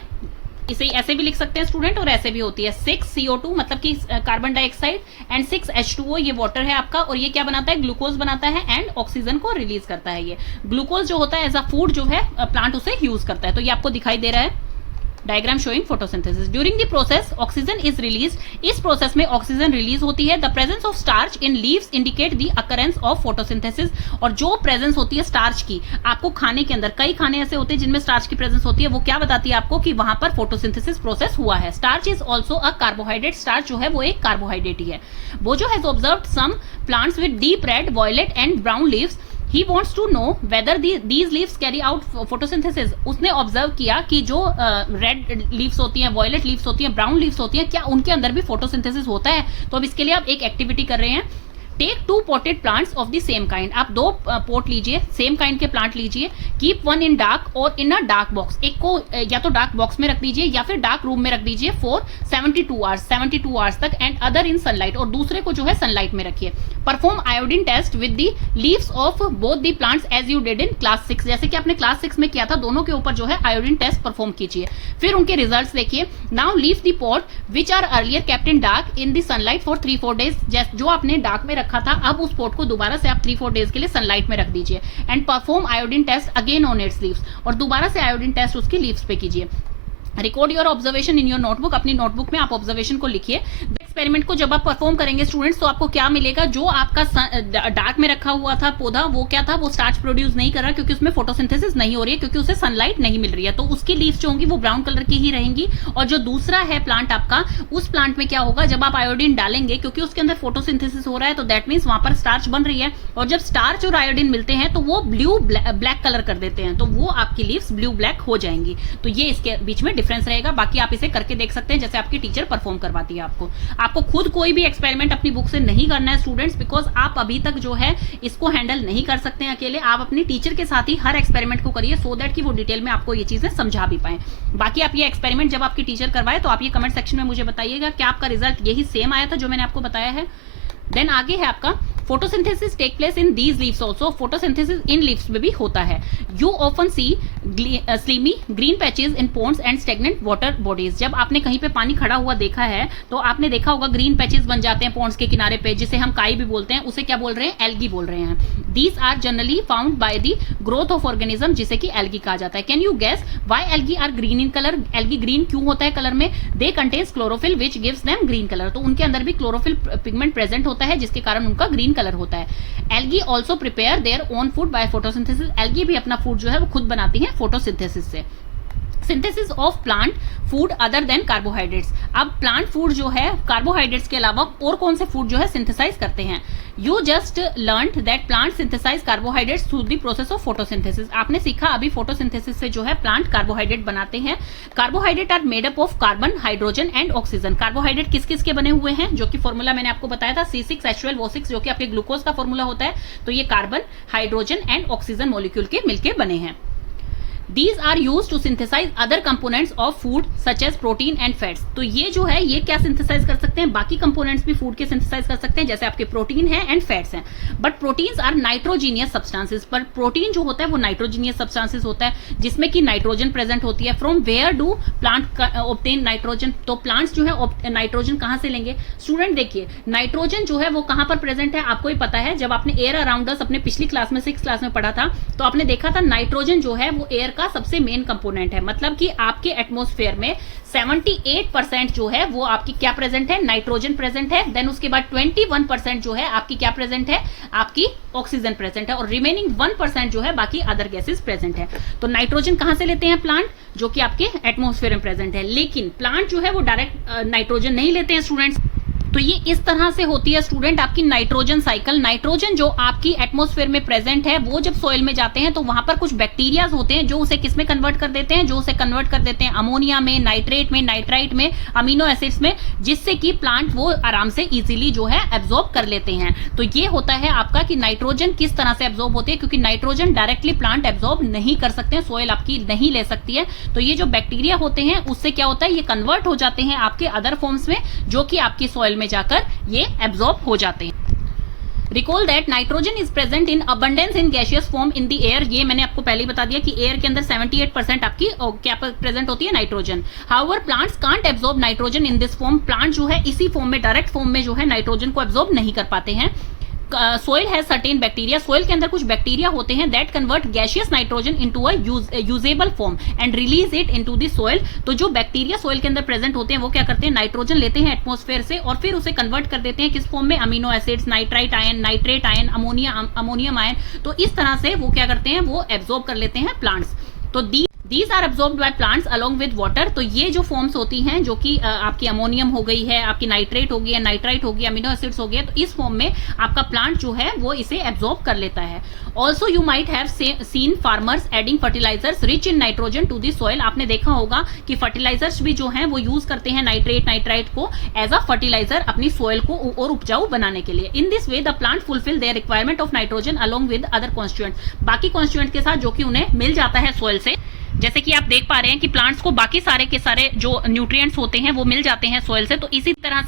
इसे ऐसे भी लिख सकते हैं स्टूडेंट और ऐसे भी होती है 6CO2 मतलब कि कार्बन डाइऑक्साइड एंड 6H2O ये वाटर है आपका, और ये क्या बनाता है, ग्लूकोज बनाता है एंड ऑक्सीजन को रिलीज करता है। ये ग्लूकोज जो होता है एज अ फूड जो है प्लांट उसे यूज करता है। तो ये आपको दिखाई दे रहा है diagram showing photosynthesis. During the process oxygen is release, इस प्रोसेस में ऑक्सीजन रिलीज होती है। The presence of starch in leaves indicate the occurrence of photosynthesis, और जो प्रेजेंस होती है स्टार्च की आपको खाने के अंदर, कई खाने ऐसे होते हैं जिनमें स्टार्च की प्रेजेंस होती है, वो क्या बताती है आपको कि वहां पर फोटोसिंथेसिस प्रोसेस हुआ है। Starch is also a carbohydrate, starch जो है वो एक कार्बोहाइड्रेट ही है। Boojho has observed some plants with deep red, violet and brown leaves. He wants to know whether these leaves carry out photosynthesis. उसने ऑब्जर्व किया कि जो रेड लीव्स होती हैं, वॉयलेट लीव्स होती हैं, ब्राउन लीव्स होती हैं, क्या उनके अंदर भी फोटोसिंथेसिस होता है। तो अब इसके लिए आप एक एक्टिविटी कर रहे हैं, take 2 potted plants of the same kind। आप 2 पोट लीजिए, सेम काइंड के प्लांट लीजिए, कीप वन इन डार्क और इन अ डार्क बॉक्स, एक को या तो डार्क बॉक्स में रख दीजिए या फिर डार्क रूम में रख दीजिए फॉर 72 आवर्स तक, एंड अदर इन सनलाइट, और दूसरे को जो है सनलाइट में रखिए। Perform iodine test with the leaves of both the plants as you did in class 6, जैसे कि आपने क्लास 6 में किया था, दोनों के ऊपर जो है आयोडीन टेस्ट परफॉर्म कीजिए, फिर उनके रिजल्ट्स देखिए। Now leave the pot which are earlier kept in dark in the sunlight for 3-4 days, जो आपने डार्क में रखा था अब उस पॉट को दोबारा से आप 3-4 डेज के लिए सनलाइट में रख दीजिए। And perform iodine test again on its leaves, और दोबारा से आयोडीन टेस्ट उसकी लीव्स पे कीजिए। Record your observation in your notebook, अपनी नोटबुक में आप ऑब्जर्वेशन को लिखिए। एक्सपेरिमेंट को जब आप परफॉर्म करेंगे स्टूडेंट्स, तो आपको क्या मिलेगा, जो आपका डार्क में रखा हुआ था पौधा वो क्या था, वो स्टार्च प्रोड्यूस नहीं कर रहा क्योंकि उसमें फोटोसिंथेसिस नहीं हो रही है, क्योंकि उसे सनलाइट नहीं मिल रही है, तो उसकी लीव्स जो होंगी वो ब्राउन कलर की ही रहेंगी। और जो दूसरा है प्लांट आपका, उस प्लांट में क्या होगा, जब आप आयोडीन डालेंगे क्योंकि उसके अंदर फोटोसिंथेसिस हो रहा है, तो दैट मीन्स वहां पर स्टार्च बन रही है, और जब स्टार्च और आयोडीन मिलते हैं तो वो ब्लू ब्लैक कलर कर देते हैं, तो वो आपकी लीव्स ब्लू ब्लैक हो जाएंगी। तो ये इसके बीच में डिफरेंस रहेगा। बाकी आप इसे करके देख सकते हैं जैसे आपकी टीचर परफॉर्म करवाती है। आपको खुद कोई भी एक्सपेरिमेंट अपनी बुक से नहीं करना है स्टूडेंट्स, बिकॉज आप अभी तक जो है इसको हैंडल नहीं कर सकते हैं अकेले। आप अपनी टीचर के साथ ही हर एक्सपेरिमेंट को करिए, सो दैट कि वो डिटेल में आपको ये चीजें समझा भी पाए। बाकी आप ये एक्सपेरिमेंट जब आपकी टीचर करवाए तो आप ये कमेंट सेक्शन में मुझे बताइएगा कि आपका रिजल्ट यही सेम आया था जो मैंने आपको बताया है। देन आगे है आपका photosynthesis take place in these leaves also, photosynthesis in leaves में भी होता है। You often see slimy green patches in ponds and stagnant water bodies, जब आपने कहीं पे पानी खड़ा हुआ देखा है तो आपने देखा होगा ग्रीन पैचेस बन जाते हैं पॉन्ड्स के किनारे पे, जिसे हम काई भी बोलते हैं, उसे क्या बोल रहे हैं, एल्गी बोल रहे हैं। These are generally found by the growth of organism, जिसे कि एल्गी कहा जाता है। Can you guess why algae are green in colour, algae green क्यों होता है कलर में, they contains chlorophyll which gives them green colour, तो उनके अंदर भी क्लोरोफिल पिगमेंट प्रेजेंट होता है जिसके कारण उनका ग्रीन कलर होता है। Algae also prepare their own food by photosynthesis, algae भी अपना फूड जो है वो खुद बनाती है फोटोसिंथेसिस से। Synthesis of plant food other than carbohydrates, अब प्लांट फूड जो है कार्बोहाइड्रेट्स के अलावा और कौन से फूड जो है सिंथेसाइज करते हैं। You just learned that plant synthesize carbohydrates through the process of photosynthesis, आपने सीखा अभी फोटोसिंथेसिस से जो है प्लांट कार्बोहाइड्रेट बनाते हैं। Carbohydrate are made up of carbon, hydrogen and oxygen. Carbohydrate किस किस के बने हुए हैं, जो कि फॉर्मूला मैंने आपको बताया था C6H12O6, जो कि आपके ग्लूकोज का फॉर्मूला होता है, तो ये carbon, hydrogen and oxygen molecule के मिलकर बने हैं। These are used to synthesize other components of food such as protein and fats, तो ये जो है ये क्या सिंथेसाइज कर सकते हैं, बाकी कंपोनेंट्स भी फूड के सिंथेसाइज कर सकते हैं, जैसे आपके प्रोटीन है एंड फैट्स हैं। But proteins are nitrogenous substances, पर प्रोटीन जो होता है वो नाइट्रोजीनियस सब्सटेंसेस होता है जिसमें कि नाइट्रोजन प्रेजेंट होती है। From where do plant obtain nitrogen, तो प्लांट्स जो है नाइट्रोजन कहाँ से लेंगे स्टूडेंट, देखिए नाइट्रोजन जो है वो कहाँ पर प्रेजेंट है, आपको ही पता है। जब आपने एयर अराउंड अस अपने पिछली क्लास में 6th क्लास में पढ़ा था, तो आपने देखा था नाइट्रोजन जो है वो एयर का सबसे मेन कंपोनेंट है, मतलब कि आपके एटमॉस्फेयर में 78% जो है वो आपकी क्या प्रेजेंट है, नाइट्रोजन प्रेजेंट है। देन उसके बाद 21% जो है आपकी क्या प्रेजेंट है, आपकी ऑक्सीजन प्रेजेंट है, और रिमेनिंग 1% जो है बाकी अदर गैसेस प्रेजेंट है। तो नाइट्रोजन कहां से लेते हैं प्लांट, जो कि आपके एटमॉस्फेयर में प्रेजेंट है। लेकिन प्लांट जो है वो डायरेक्ट नाइट्रोजन नहीं लेते हैं स्टूडेंट्स, तो ये इस तरह से होती है स्टूडेंट आपकी नाइट्रोजन साइकिल। नाइट्रोजन जो आपकी एटमॉस्फेयर में प्रेजेंट है वो जब सॉइल में जाते हैं तो वहां पर कुछ बैक्टीरियाज होते हैं जो उसे किस में कन्वर्ट कर देते हैं, जो उसे कन्वर्ट कर देते हैं अमोनिया में, नाइट्रेट में, नाइट्राइट में, अमीनो एसिड्स में, जिससे कि प्लांट वो आराम से इजीली जो है एब्जॉर्ब कर लेते हैं। तो ये होता है आपका कि नाइट्रोजन किस तरह से एब्जॉर्ब होती है, क्योंकि नाइट्रोजन डायरेक्टली प्लांट एब्जॉर्ब नहीं कर सकते हैं, सॉइल आपकी नहीं ले सकती है। तो ये जो बैक्टीरिया होते हैं उससे क्या होता है, ये कन्वर्ट हो जाते हैं आपके अदर फॉर्म्स में, जो कि आपकी सॉइल में जाकर ये एब्जॉर्ब हो जाते हैं। Recall that nitrogen is present in abundance in gaseous form in the air. ये मैंने आपको पहले ही बता दिया कि एयर के अंदर 78% आपकी क्या प्रेजेंट होती है, nitrogen. However plants can't absorb nitrogen in this form. Plant जो है इसी फॉर्म में, डायरेक्ट फॉर्म में जो है नाइट्रोजन को एब्जॉर्ब नहीं कर पाते हैं। Soil has certain bacteria, soil के अंदर कुछ बैक्टीरिया होते हैं that convert gaseous nitrogen into a usable form and release it into the soil. तो जो बैक्टीरिया सोइल के अंदर प्रेजेंट होते हैं वो क्या करते हैं, नाइट्रोजन लेते हैं एटमॉस्फेयर से और फिर उसे कन्वर्ट कर देते हैं किस फॉर्म में, amino acids, nitrite ion, nitrate ion, ammonium ion. तो इस तरह से वो क्या करते हैं, वो एब्जॉर्ब कर लेते हैं प्लांट्स। तो These are absorbed by plants along with water। तो ये जो फॉर्म्स होती हैं जो कि आपकी अमोनियम हो गई है, आपकी नाइट्रेट हो गई है, नाइट्राइट हो गई, अमीनो एसिड्स हो गए, तो इस फॉर्म में आपका प्लांट जो है वो इसे एब्जॉर्ब कर लेता है। Also you might have seen farmers adding fertilizers rich in nitrogen to the soil. आपने देखा होगा कि फर्टिलाइजर्स भी जो हैं वो यूज करते हैं नाइट्राइट को एज अ फर्टिलाइजर अपनी सॉइल को और उपजाऊ बनाने के लिए। In this way the plant fulfil their requirement of nitrogen along with other constituent, बाकी कॉन्स्टिट्यूएंट के साथ जो कि उन्हें मिल जाता है सॉइल से। जैसे कि आप देख पा रहे हैं कि प्लांट्स को बाकी सारे के सारे जो न्यूट्रिएंट्स होते हैं वो मिल जाते हैं सॉइल से। तो इसी तरह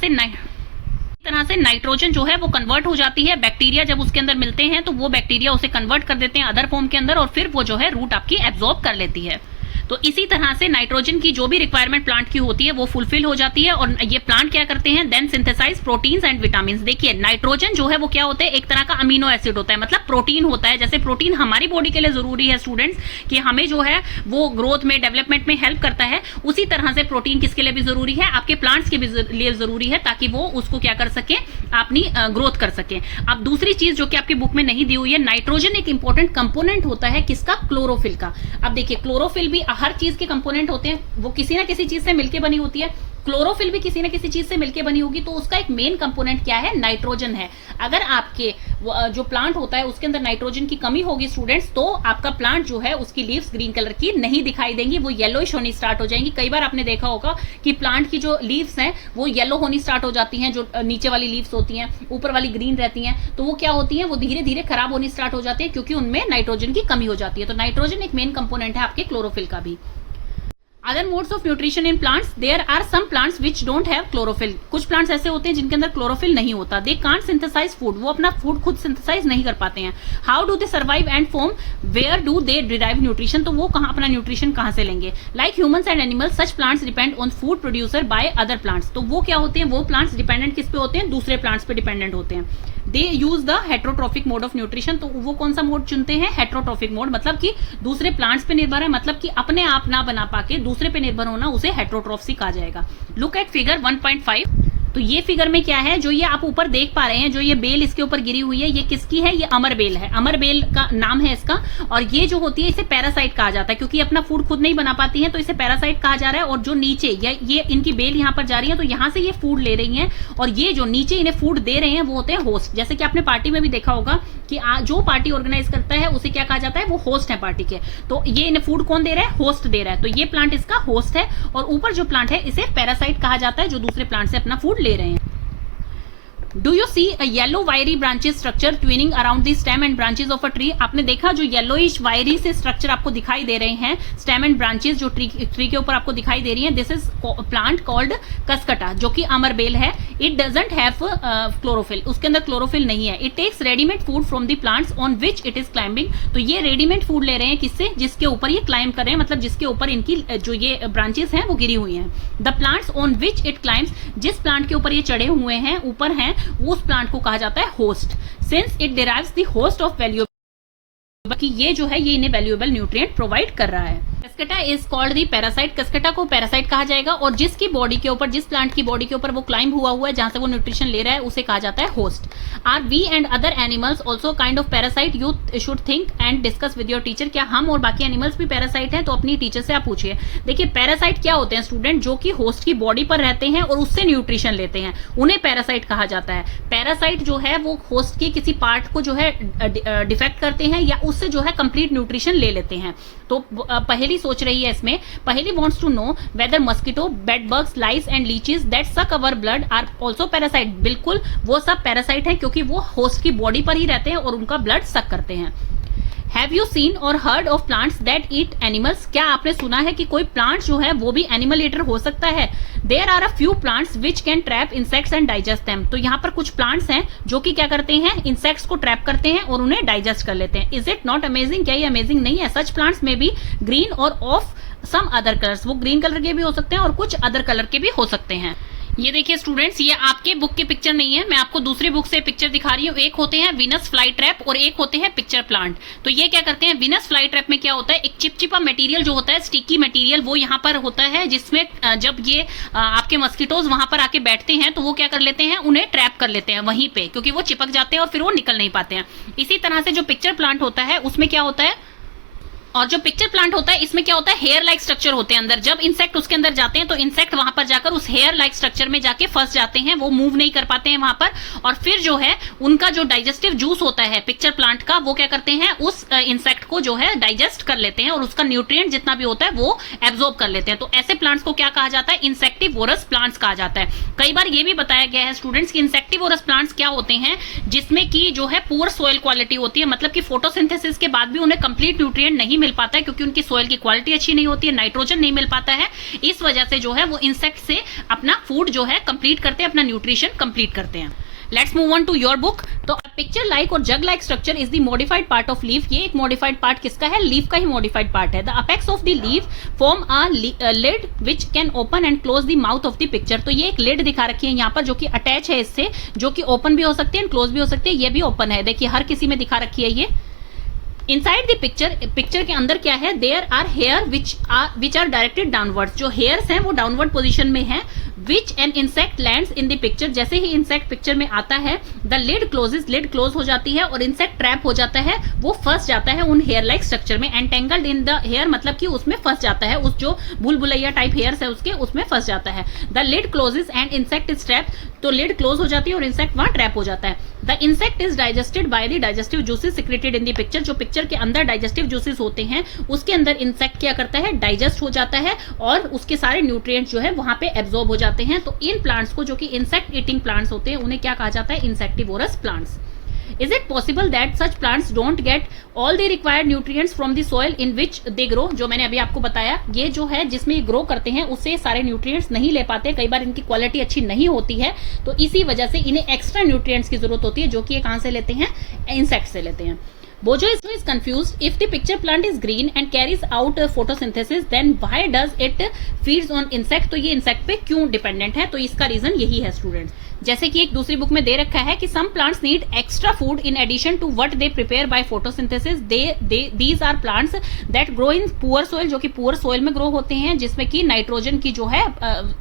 से नाइट्रोजन जो है वो कन्वर्ट हो जाती है। बैक्टीरिया जब उसके अंदर मिलते हैं तो वो बैक्टीरिया उसे कन्वर्ट कर देते हैं अदर फॉर्म के अंदर और फिर वो जो है रूट आपकी एब्जॉर्ब कर लेती है। तो इसी तरह से नाइट्रोजन की जो भी रिक्वायरमेंट प्लांट की होती है वो फुलफिल हो जाती है। और ये प्लांट क्या करते हैं, then synthesize proteins and vitamins. देखिए नाइट्रोजन जो है वो क्या होता है, एक तरह का अमीनो एसिड होता है, मतलब प्रोटीन होता है। जैसे प्रोटीन हमारी बॉडी के लिए जरूरी है स्टूडेंट्स, कि हमें जो है वो ग्रोथ में, डेवलपमेंट में हेल्प करता है, उसी तरह से प्रोटीन किसके लिए भी जरूरी है, आपके प्लांट्स के भी लिए जरूरी है, ताकि वो उसको क्या कर सके, अपनी ग्रोथ कर सके। अब दूसरी चीज जो कि आपकी बुक में नहीं दी हुई है, नाइट्रोजन एक इंपॉर्टेंट कंपोनेंट होता है किसका, क्लोरोफिल का। अब देखिए क्लोरोफिल भी हर चीज के कंपोनेंट होते हैं, वो किसी ना किसी चीज से मिलकर बनी होती है। क्लोरोफिल भी किसी ना किसी चीज से मिलकर बनी होगी, तो उसका एक मेन कंपोनेंट क्या है, नाइट्रोजन है। अगर आपके जो प्लांट होता है उसके अंदर नाइट्रोजन की कमी होगी स्टूडेंट्स, तो आपका प्लांट जो है उसकी लीव्स ग्रीन कलर की नहीं दिखाई देंगी, वो येलोइश होनी स्टार्ट हो जाएंगी। कई बार आपने देखा होगा कि प्लांट की जो लीव्स हैं वो येलो होनी स्टार्ट हो जाती हैं, जो नीचे वाली लीव्स होती हैं, ऊपर वाली ग्रीन रहती हैं, तो वो क्या होती हैं, वो धीरे धीरे खराब होनी स्टार्ट हो जाती है, क्योंकि उनमें नाइट्रोजन की कमी हो जाती है। तो नाइट्रोजन एक मेन कंपोनेंट है आपके क्लोरोफिल का भी। Other modes of nutrition in plants, there are some plants which don't have chlorophyll. कुछ प्लांट्स ऐसे होते हैं जिनके अंदर क्लोरोफिल नहीं होता। दे कांट सिंथेसाइज फूड, वो अपना फूड खुद सिंथेसाइज नहीं कर पाते हैं। How do they survive and form, where do they derive nutrition, तो वो कहाँ अपना न्यूट्रिशन कहाँ से लेंगे। Like humans and animals, such plants depend on food producer by other plants. तो वो क्या होते हैं, वो प्लांट्स डिपेंडेंट किस पे होते हैं, दूसरे प्लांट्स पे डिपेंडेंट होते हैं। They use the heterotrophic mode of nutrition, तो वो कौन सा मोड चुनते हैं, हेट्रोट्रॉफिक मोड, मतलब कि दूसरे प्लांट्स पे निर्भर है, मतलब कि अपने आप ना बना पाके दूसरे पे निर्भर होना, उसे हेट्रोट्रॉफी कहा जाएगा। Look at figure 1.5। तो ये फिगर में क्या है, जो ये आप ऊपर देख पा रहे हैं, जो ये बेल इसके ऊपर गिरी हुई है, ये किसकी है, ये अमर बेल है, अमर बेल का नाम है इसका। और ये जो होती है इसे पैरासाइट कहा जाता है, क्योंकि अपना फूड खुद नहीं बना पाती है, तो इसे पैरासाइट कहा जा रहा है। और जो नीचे ये इनकी बेल यहाँ पर जा रही है, तो यहाँ से ये फूड ले रही है, और ये जो नीचे इन्हें फूड दे रहे हैं वो होते हैं होस्ट। जैसे कि आपने पार्टी में भी देखा होगा कि जो पार्टी ऑर्गेनाइज करता है उसे क्या कहा जाता है, वो होस्ट है पार्टी के। तो ये इन्हें फूड कौन दे रहा है, होस्ट दे रहा है। तो ये प्लांट इसका होस्ट है, और ऊपर जो प्लांट है इसे पैरासाइट कहा जाता है, जो दूसरे प्लांट से अपना फूड ले रहे हैं। Do you see a yellow wiry branches structure twining around the stem and branches of a tree? आपने देखा जो येलोइश वायरी से स्ट्रक्चर आपको दिखाई दे रहे हैं, स्टेम एंड ब्रांचेस जो ट्री के ऊपर आपको दिखाई दे रही हैं, this is plant called Cuscuta, जो कि अमरबेल है। इट डजंट हैव क्लोरोफिल, उसके अंदर क्लोरोफिल नहीं है। It takes readymade food from the plants on which it is climbing. तो ये रेडीमेड फूड ले रहे हैं किससे, जिसके ऊपर ये क्लाइंब कर रहे हैं, मतलब जिसके ऊपर इनकी जो ये ब्रांचेस हैं वो गिरी हुई हैं। The plants on which it climbs, जिस प्लांट के ऊपर ये चढ़े हुए हैं, ऊपर हैं, उस प्लांट को कहा जाता है host. Since it derives the host of valuable कि ये जो है ये इन्हें वैल्यूएबल न्यूट्रिएंट प्रोवाइड कर रहा है। कस्केटा इज कॉल्ड दी पैरासाइट, कस्केटा को पैरासाइट कहा जाएगा, और जिसकी बॉडी के ऊपर, जिस प्लांट की बॉडी के ऊपर वो क्लाइंब हुआ है, जहां से वो न्यूट्रिशन ले रहा है, उसे कहा जाता है host. Are we and other animals also kind of parasite? You should think and discuss with your teacher. क्या हम और बाकी एनिमल्स भी पैरासाइट हैं? तो अपनी टीचर से आप पूछिए। देखिए पैरासाइट क्या होते हैं स्टूडेंट, जो कि होस्ट की बॉडी पर रहते हैं और उससे न्यूट्रिशन लेते हैं, उन्हें पैरासाइट कहा जाता है। पैरासाइट जो है वो होस्ट के किसी पार्ट को जो है डिफेक्ट करते हैं या उससे जो है कंप्लीट न्यूट्रिशन ले लेते हैं। तो पहली सोच रही है इसमें, पहली wants to know whether mosquito, bed bugs, lice and leeches that suck our blood are also parasite। बिल्कुल वो सब पैरासाइट हैं क्योंकि वो होस्ट की बॉडी पर ही रहते हैं और उनका ब्लड सक करते हैं। Have you seen or heard of plants that eat animals? क्या आपने सुना है कि कोई प्लांट जो है वो भी एनिमल ईटर हो सकता है? There are a few plants which can trap insects and digest them। तो यहाँ पर कुछ प्लांट्स हैं जो कि क्या करते हैं, इंसेक्ट्स को ट्रैप करते हैं और उन्हें डाइजेस्ट कर लेते हैं। Is it not amazing? क्या ये अमेजिंग नहीं है? Such plants may be green or of some other colors। वो ग्रीन कलर के भी हो सकते हैं और कुछ अदर कलर के भी हो सकते हैं। ये देखिए स्टूडेंट्स, ये आपके बुक की पिक्चर नहीं है, मैं आपको दूसरी बुक से पिक्चर दिखा रही हूँ। एक होते हैं विनस फ्लाई ट्रैप और एक होते हैं पिक्चर प्लांट। तो ये क्या करते हैं, विनस फ्लाई ट्रैप में क्या होता है, एक चिपचिपा मटेरियल जो होता है, स्टिकी मटेरियल, वो यहाँ पर होता है, जिसमें जब ये आपके मस्कीटोज वहां पर आके बैठते हैं तो वो क्या कर लेते हैं, उन्हें ट्रैप कर लेते हैं वहीं पे, क्योंकि वो चिपक जाते हैं और फिर वो निकल नहीं पाते हैं। इसी तरह से जो पिक्चर प्लांट होता है उसमें क्या होता है, और जो पिक्चर प्लांट होता है इसमें क्या होता है, हेयर लाइक स्ट्रक्चर होते हैं अंदर। जब इंसेक्ट उसके अंदर जाते हैं तो इंसेक्ट वहां पर जाकर उस हेयर लाइक स्ट्रक्चर में जाके फंस जाते हैं, वो मूव नहीं कर पाते हैं वहां पर, और फिर जो है उनका जो डाइजेस्टिव जूस होता है पिक्चर प्लांट का, वो क्या करते हैं, उस इंसेक्ट को जो है डाइजेस्ट कर लेते हैं और उसका न्यूट्रिएंट जितना भी होता है वो एब्जॉर्ब कर लेते हैं। तो ऐसे प्लांट्स को क्या कहा जाता है, इंसेक्टिवोरस प्लांट्स कहा जाता है। कई बार ये भी बताया गया है स्टूडेंट्स कि इंसेक्टिवोरस प्लांट्स क्या होते हैं, जिसमें की जो है पुअर सोइल क्वालिटी होती है, मतलब कि फोटोसिंथेसिस के बाद भी उन्हें कंप्लीट न्यूट्रिएंट नहीं मिल पाता है, क्योंकि सोइल की क्वालिटी अच्छी नहीं होती है, नाइट्रोजन नहीं मिल पाता है। इस वजह से जो है वो इंसेक्ट से अपना फूड जो है कंप्लीट करते हैं, अपना न्यूट्रिशन कंप्लीट करते हैं। Let's move on to your book. तो पिक्चर लाइक और jug like structure is the modified part of leaf. ये एक मॉडिफाइड पार्ट किसका है, लीफ का ही मॉडिफाइड पार्ट है। The apex of the leaf form a lid which can open and close the mouth of the pitcher. तो ये एक लिड दिखा रखी है यहाँ पर जो कि अटैच है इससे, जो कि ओपन भी हो सकती है एंड क्लोज भी हो सकती है। ये भी ओपन है, देखिए हर किसी में दिखा रखी है ये। इनसाइड द पिक्चर, पिक्चर के अंदर क्या है, there are hair which are directed downwards. जो हेयर्स हैं वो डाउनवर्ड पोजीशन में है। Which an insect lands in the pitcher, जैसे ही इंसेक्ट पिक्चर में आता है the lid closes, lid close हो जाती है और इंसेक्ट ट्रैप हो जाता है, वो फंस जाता है उन हेयर लाइक स्ट्रक्चर में। एंटेंगल्ड इन द हेयर मतलब कि उसमें फंस जाता है, उस जो भूलभुलैया टाइप हेयर्स है उसके, उसमें फंस जाता है। The lid closes and insect is trap, तो लिड क्लोज हो जाती है और इंसेक्ट वहां ट्रैप हो जाता है। The insect is digested by the digestive juices secreted in the picture. जो पिक्चर के अंदर डाइजेस्टिव जूसेस होते हैं उसके अंदर इंसेक्ट क्या करता है, डाइजेस्ट हो जाता है और उसके सारे न्यूट्रिएंट्स जो है वहां पे एब्जॉर्ब हो जाते हैं। तो इन प्लांट्स को, जो कि इंसेक्ट ईटिंग प्लांट्स होते हैं, उन्हें क्या कहा जाता है, insectivorous plants. Is it possible that such plants don't get all the required nutrients from the soil in which they grow? जो मैंने अभी आपको बताया, ये जो है जिसमें ये ग्रो करते हैं उससे सारे न्यूट्रिएंट्स नहीं ले पाते, कई बार इनकी क्वालिटी अच्छी नहीं होती है, तो इसी वजह से इन्हें एक्स्ट्रा न्यूट्रिएंट्स की जरूरत होती है, जो कि ये कहां से लेते हैं, इंसेक्ट से लेते हैं। Bojo is confused. If the picture plant is green and carries out photosynthesis, then why does it feeds on insect? तो ये insect पे क्यों डिपेंडेंट है, तो इसका रीजन यही है स्टूडेंट्स। जैसे कि एक दूसरी बुक में दे रखा है कि some plants need extra food in addition to what they prepare by photosynthesis. These are plants that grow in poor soil, जो कि poor soil में ग्रो होते हैं, जिसमें कि नाइट्रोजन की जो है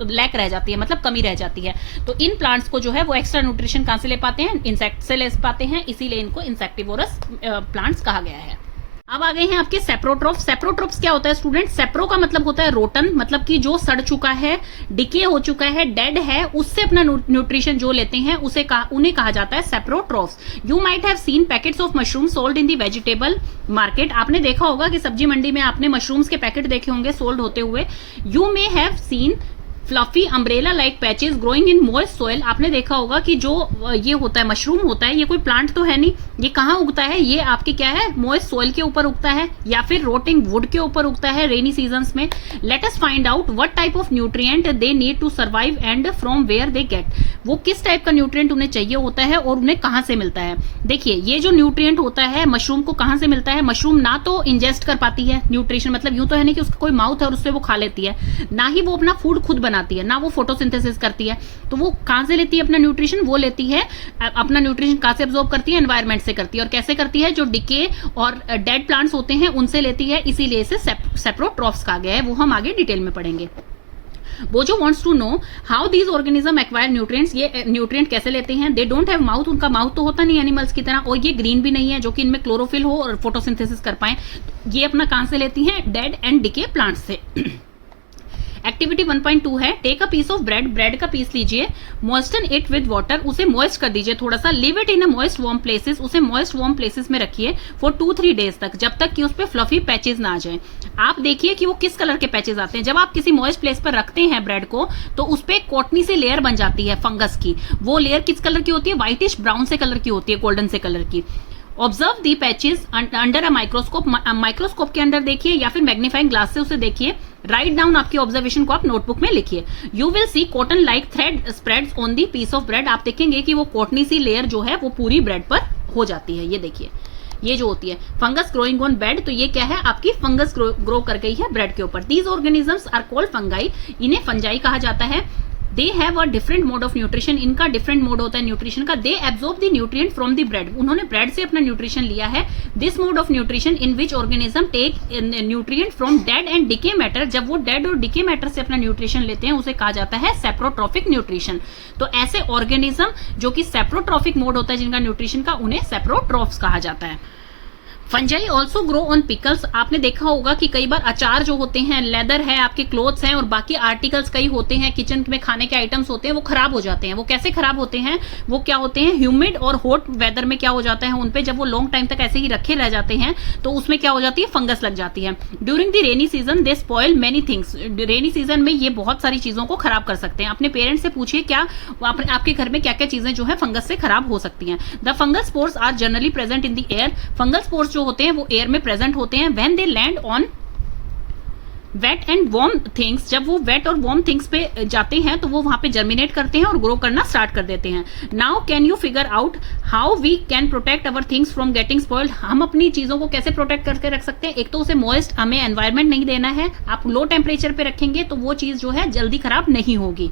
लैक रह जाती है, मतलब कमी रह जाती है। तो इन प्लांट्स को जो है वो एक्स्ट्रा न्यूट्रिशन कहां से ले पाते हैं, इंसेक्ट से ले पाते हैं, इसीलिए इनको इंसेक्टिवोरस प्लांट्स कहा गया है। अब आ गए हैं आपके सेप्रोट्रोफ। सेप्रोट्रोफ्स क्या होता है स्टूडेंट, सेप्रो का मतलब होता है रोटन, मतलब कि जो सड़ चुका है, डिके हो चुका है, डेड है, उससे अपना न्यूट्रिशन जो लेते हैं उन्हें कहा जाता है saprotrophs. You might have seen packets of mushroom sold in the vegetable market. आपने देखा होगा कि सब्जी मंडी में आपने मशरूम्स के पैकेट देखे होंगे सोल्ड होते हुए। You may have seen fluffy umbrella like patches growing in moist soil. आपने देखा होगा कि जो ये होता है मशरूम होता है, ये कोई प्लांट तो है नहीं, ये कहाँ उगता है, ये आपके क्या है, मॉइस्ट सोइल के ऊपर उगता है या फिर रोटिंग वुड के ऊपर उगता है रेनी सीजन्स में। Let us find out what type of nutrient they need to survive and from where they get. वो किस टाइप का न्यूट्रिएंट उन्हें चाहिए होता है और उन्हें कहाँ से मिलता है। देखिए ये जो न्यूट्रिएंट होता है मशरूम को कहाँ से मिलता है, मशरूम ना तो इंजेस्ट कर पाती है न्यूट्रिशन, मतलब यूं तो है नहीं कि उसका कोई माउथ है और उससे वो खा लेती है, ना ही वो अपना फूड खुद बनाती है ना, वो फोटोसिंथेसिस करती है। तो वो कहां से लेती है अपना न्यूट्रिशन? वो लेती है अपना न्यूट्रिशन कहां से एब्जॉर्ब करती है? एनवायरमेंट से करती है। और कैसे करती है? जो डिके और डेड प्लांट्स होते हैं उनसे लेती है, इसीलिए इसे सेप्रोट्रॉफ्स कहा गया है, वो हम आगे डिटेल में पढ़ेंगे। Boojho wants to know how these organism acquire nutrients, ये न्यूट्रिएंट कैसे लेते हैं? दे डोंट हैव माउथ, उनका माउथ तो होता नहीं एनिमल्स की तरह, और ये ग्रीन भी नहीं है जो कि इनमें क्लोरोफिल हो और फोटोसिंथेसिस कर पाए। ये अपना कहां से लेती हैं? डेड एंड डिके प्लांट्स से। एक्टिविटी 1.2 है, take a piece of bread, bread का पीस लीजिए, मॉइस्टन इट विद वाटर, उसे मॉइस्ट कर दीजिए थोड़ा सा, leave it in a moist warm places, उसे मॉइस्ट वार्म प्लेसेस में रखिए फॉर 2-3 डेज तक, जब तक कि उस पे फ्लफी पैचेस ना आ जाए। आप देखिए कि वो किस कलर के पैचेस आते हैं। जब आप किसी मॉइस्ट प्लेस पर रखते हैं ब्रेड को, तो उस पे कॉटनी से लेयर बन जाती है फंगस की। वो लेयर किस कलर की होती है? व्हाइटिश ब्राउन से कलर की होती है, गोल्डन से कलर की। Observe the patches under a microscope, microscope के अंदर देखिए या फिर मैग्नीफाइंग ग्लास से उसे देखिए। राइट डाउन, आपकी ऑब्जर्वेशन को आप नोटबुक में लिखिए। You will see cotton like thread spreads on the piece of bread, आप देखेंगे कि वो कॉटनी सी लेयर जो है वो पूरी ब्रेड पर हो जाती है। ये देखिए, ये जो होती है फंगस ग्रोइंग ऑन ब्रेड, तो ये क्या है? आपकी फंगस ग्रो कर गई है ब्रेड के ऊपर। These organisms are called fungi, इन्हें फंजाई कहा जाता है। They have a different mode of nutrition, इनका डिफरेंट मोड होता है न्यूट्रिशन का। They absorb the nutrient from the bread, उन्होंने ब्रेड से अपना न्यूट्रिशन लिया है। This mode of nutrition in which organism take nutrient from dead and decay matter, जब वो डेड और डिके मैटर से अपना न्यूट्रिशन लेते हैं उसे कहा जाता है सेप्रोट्रॉफिक न्यूट्रिशन। तो ऐसे ऑर्गेनिज्म जो कि सेप्रोट्रॉफिक मोड होता है जिनका न्यूट्रिशन का, उन्हें सेप्रोट्रॉफ्स कहा जाता है। Fungi also grow on pickles, आपने देखा होगा कि कई बार अचार जो होते हैं, लेदर है, आपके क्लोथ्स हैं और बाकी आर्टिकल्स कई होते हैं, किचन में खाने के आइटम्स होते हैं, वो खराब हो जाते हैं। वो कैसे खराब होते हैं? वो क्या होते हैं? ह्यूमिड और हॉट वेदर में क्या हो जाता है उनपे, जब वो लॉन्ग टाइम तक ऐसे ही रखे रह जाते हैं तो उसमें क्या हो जाती है? फंगस लग जाती है। During the rainy season they spoil many things, rainy season में ये बहुत सारी चीजों को खराब कर सकते हैं। अपने पेरेंट्स से पूछिए क्या आपके घर में क्या क्या चीजें जो है फंगस से खराब हो सकती हैं। The fungus spores are generally present in the air, fungus spores जो होते हैं वो एयर में प्रेजेंट होते हैं। When they land on wet and warm things, जब वो वेट और वार्म थिंग्स पे जाते हैं तो वो वहां पे जर्मिनेट करते हैं और ग्रो करना स्टार्ट कर देते हैं। Now can you figure out how we can protect our things from getting spoiled, हम अपनी चीजों को कैसे प्रोटेक्ट करके रख सकते हैं? एक तो उसे मॉइस्ट, हमें एनवायरमेंट नहीं देना है, आप लो टेम्परेचर पे रखेंगे तो वो चीज जो है जल्दी खराब नहीं होगी।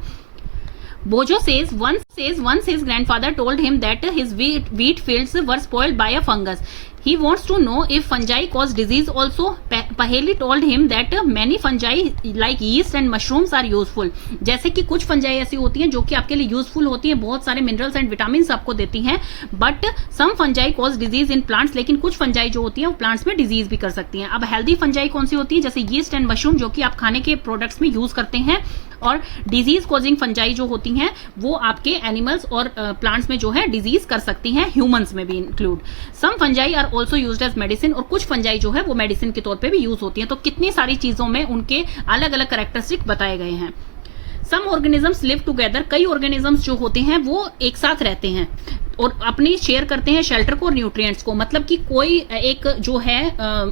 Bojo says once his grandfather told him that his wheat fields were spoiled by a fungus. He wants to know if fungi cause disease also. Paheli told him that many fungi like yeast and mushrooms are useful. जैसे कि कुछ फंजाई ऐसी होती हैं जो कि आपके लिए यूजफुल होती हैं, बहुत सारे मिनरल्स एंड विटामिन आपको देती हैं, but some fungi cause disease in plants, लेकिन कुछ फंजाई जो होती हैं वो प्लांट्स में डिजीज भी कर सकती हैं। अब हेल्दी फंजाई कौन सी होती है? जैसे यीस्ट एंड मशरूम जो कि आप खाने के प्रोडक्ट्स में यूज करते हैं, और डिजीज कॉजिंग फंजाई जो होती हैं वो आपके एनिमल्स और प्लांट्स में जो है डिजीज कर सकती हैं, ह्यूमंस में भी include. Some fungi are also used as medicine, और कुछ फंजाई जो है वो मेडिसिन के तौर पे भी यूज होती हैं। तो कितनी सारी चीजों में उनके अलग अलग कैरेक्टरिस्टिक बताए गए हैं। सम ऑर्गेनिजम्स लिव टुगेदर, कई ऑर्गेनिजम्स जो होते हैं वो एक साथ रहते हैं और अपनी शेयर करते हैं शेल्टर को और न्यूट्रिएंट्स को, मतलब कि कोई एक जो है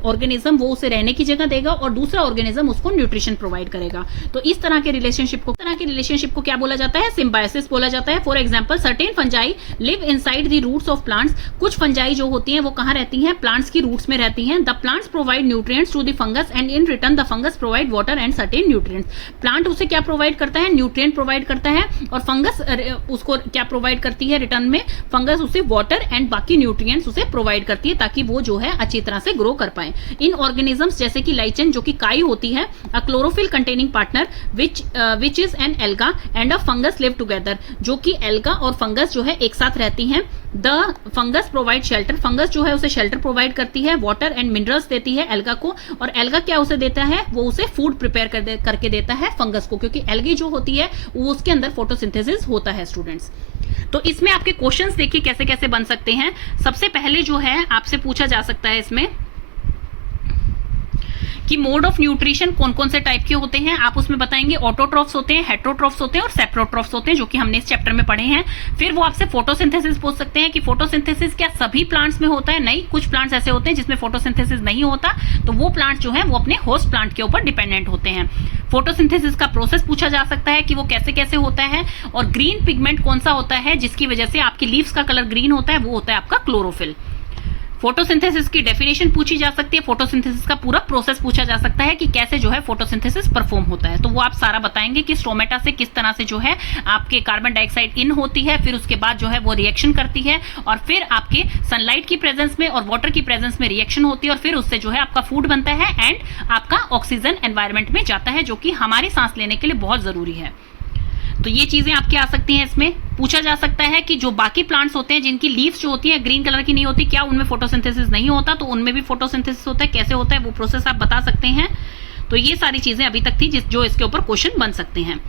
ऑर्गेनिज्म वो उसे रहने की जगह देगा और दूसरा ऑर्गेनिज्म उसको न्यूट्रिशन प्रोवाइड करेगा। तो इस तरह के रिलेशनशिप को क्या बोला जाता है? सिम्बायोसिस बोला जाता है। For example certain fungi live inside the roots of plants, कुछ फंजाई जो होती हैं वो कहाँ रहती हैं? प्लांट्स की रूट्स में रहती हैं। The plants provide nutrients to the fungus and in return the fungus provide water and certain nutrients, plant उसे क्या प्रोवाइड करता है? न्यूट्रिएंट प्रोवाइड करता है, और फंगस उसको क्या प्रोवाइड करती है रिटर्न में? फंगस उसे वाटर एंड बाकी न्यूट्रिएंट्स उसे प्रोवाइड करती है ताकि वो जो है अच्छी तरह से ग्रो कर पाए। इन ऑर्गेनिजम्स जैसे कि लाइचन जो कि काई होती है, अ chlorophyll containing partner which is an alga and a fungus live together, जो कि एल्गा और फंगस जो है एक साथ रहती हैं। The fungus provide shelter, fungus जो है उसे शेल्टर प्रोवाइड करती है, वाटर एंड मिनरल्स देती है एल्गा को, और एल्गा क्या उसे देता है? वो उसे फूड प्रिपेयर करके देता है फंगस को, क्योंकि एल्गी जो होती है वो उसके अंदर फोटोसिंथेसिस होता है स्टूडेंट्स। तो इसमें आपके क्वेश्चंस देखिए कैसे कैसे बन सकते हैं। सबसे पहले जो है आपसे पूछा जा सकता है इसमें कि मोड ऑफ न्यूट्रिशन कौन कौन से टाइप के होते हैं, आप उसमें बताएंगे ऑटोट्रॉफ्स होते हैं, हेट्रोट्रॉफ्स होते हैं और सेप्रोट्रॉफ्स होते हैं, जो कि हमने इस चैप्टर में पढ़े हैं। फिर वो आपसे फोटोसिंथेसिस पूछ सकते हैं कि फोटोसिंथेसिस क्या सभी प्लांट्स में होता है? नहीं, कुछ प्लांट्स ऐसे होते हैं जिसमें फोटोसिंथेसिस नहीं होता, तो वो प्लांट जो है वो अपने होस्ट प्लांट के ऊपर डिपेंडेंट होते हैं। फोटोसिंथेसिस का प्रोसेस पूछा जा सकता है कि वो कैसे कैसे होता है, और ग्रीन पिगमेंट कौन सा होता है जिसकी वजह से आपकी लीव्स का कलर ग्रीन होता है, वो होता है आपका क्लोरोफिल। फोटोसिंथेसिस की डेफिनेशन पूछी जा सकती है, फोटोसिंथेसिस का पूरा प्रोसेस पूछा जा सकता है कि कैसे जो है फोटोसिंथेसिस परफॉर्म होता है, तो वो आप सारा बताएंगे कि स्टोमेटा से किस तरह से जो है आपके कार्बन डाइऑक्साइड इन होती है, फिर उसके बाद जो है वो रिएक्शन करती है और फिर आपके सनलाइट की प्रेजेंस में और वाटर की प्रेजेंस में रिएक्शन होती है और फिर उससे जो है आपका फूड बनता है एंड आपका ऑक्सीजन एनवायरमेंट में जाता है, जो कि हमारी सांस लेने के लिए बहुत जरूरी है। तो ये चीजें आपकी आ सकती हैं। इसमें पूछा जा सकता है कि जो बाकी प्लांट्स होते हैं जिनकी लीव्स जो होती है ग्रीन कलर की नहीं होती, क्या उनमें फोटोसिंथेसिस नहीं होता? तो उनमें भी फोटोसिंथेसिस होता है, कैसे होता है वो प्रोसेस आप बता सकते हैं। तो ये सारी चीजें अभी तक थी जो इसके ऊपर क्वेश्चन बन सकते हैं।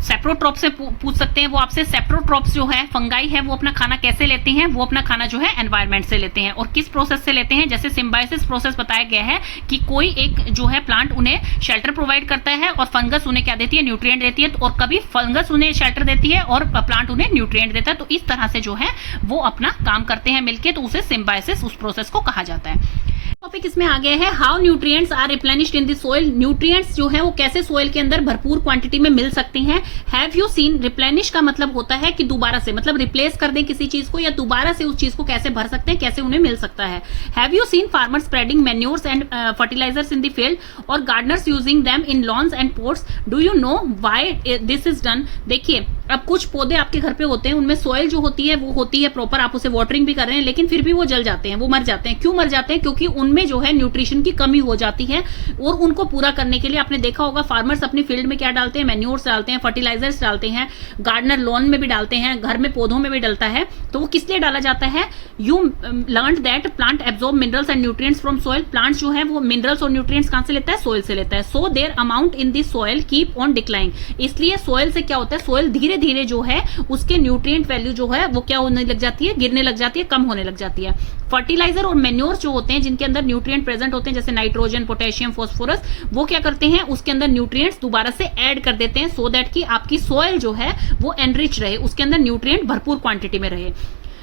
सेप्रोट्रॉप से पूछ सकते हैं वो आपसे, सेप्रोट्रॉप्स जो है फंगाई है वो अपना खाना कैसे लेते हैं? वो अपना खाना जो है एनवायरनमेंट से लेते हैं और किस प्रोसेस से लेते हैं? जैसे सिम्बायोसिस प्रोसेस बताया गया है कि कोई एक जो है प्लांट उन्हें शेल्टर प्रोवाइड करता है और फंगस उन्हें क्या देती है? न्यूट्रिएंट देती है, और कभी फंगस उन्हें शेल्टर देती है और प्लांट उन्हें न्यूट्रिएंट देता है। तो इस तरह से जो है वो अपना काम करते हैं मिलके, तो उसे सिम्बायोसिस उस प्रोसेस को कहा जाता है। टॉपिक इसमें आ गया है how nutrients are replenished in the soil. Nutrients जो है वो कैसे सोइल के अंदर भरपूर क्वांटिटी में मिल सकते हैं। हैव यू सीन, रिप्लेनिश का मतलब होता है कि दोबारा से, मतलब रिप्लेस कर दें किसी चीज को या दोबारा से उस चीज को कैसे भर सकते हैं, कैसे उन्हें मिल सकता है। Have you seen farmers spreading manures and fertilisers in the field और gardeners using them in lawns and pots? Do you know why this is done? देखिए, अब कुछ पौधे आपके घर पे होते हैं, उनमें सॉइल जो होती है वो होती है प्रॉपर, आप उसे वाटरिंग भी कर रहे हैं, लेकिन फिर भी वो जल जाते हैं, वो मर जाते हैं। क्यों मर जाते हैं? क्योंकि उनमें जो है न्यूट्रिशन की कमी हो जाती है और उनको पूरा करने के लिए आपने देखा होगा फार्मर्स अपनी फील्ड में क्या डालते हैं? मैन्योर्स डालते हैं, फर्टिलाइजर्स डालते हैं, गार्डनर लॉन में भी डालते हैं, घर में पौधों में भी डलता है। तो वो किस लिए डाला जाता है? You learn that plant absorb minerals and nutrients from soil. Plants जो है वो मिनरल्स और न्यूट्रिएंट्स कहां से लेता है? सॉइल से लेता है। So their amount in the soil keep on decline. इसलिए सॉइल से क्या होता है? सॉइल धीरे धीरे जो है उसके न्यूट्रिएंट वैल्यू जो है वो क्या होने लग जाती है? गिरने लग जाती है, कम होने लग जाती है। फर्टिलाइजर और मैन्योर जो होते हैं जिनके अंदर न्यूट्रिएंट प्रेजेंट होते हैं, जैसे नाइट्रोजन, पोटेशियम, फास्फोरस, वो क्या करते हैं? उसके अंदर न्यूट्रिएंट्स दोबारा से ऐड कर देते हैं सो दैट कि आपकी सॉइल जो है वो एनरिच रहे, उसके अंदर न्यूट्रिएंट भरपूर क्वांटिटी में रहे।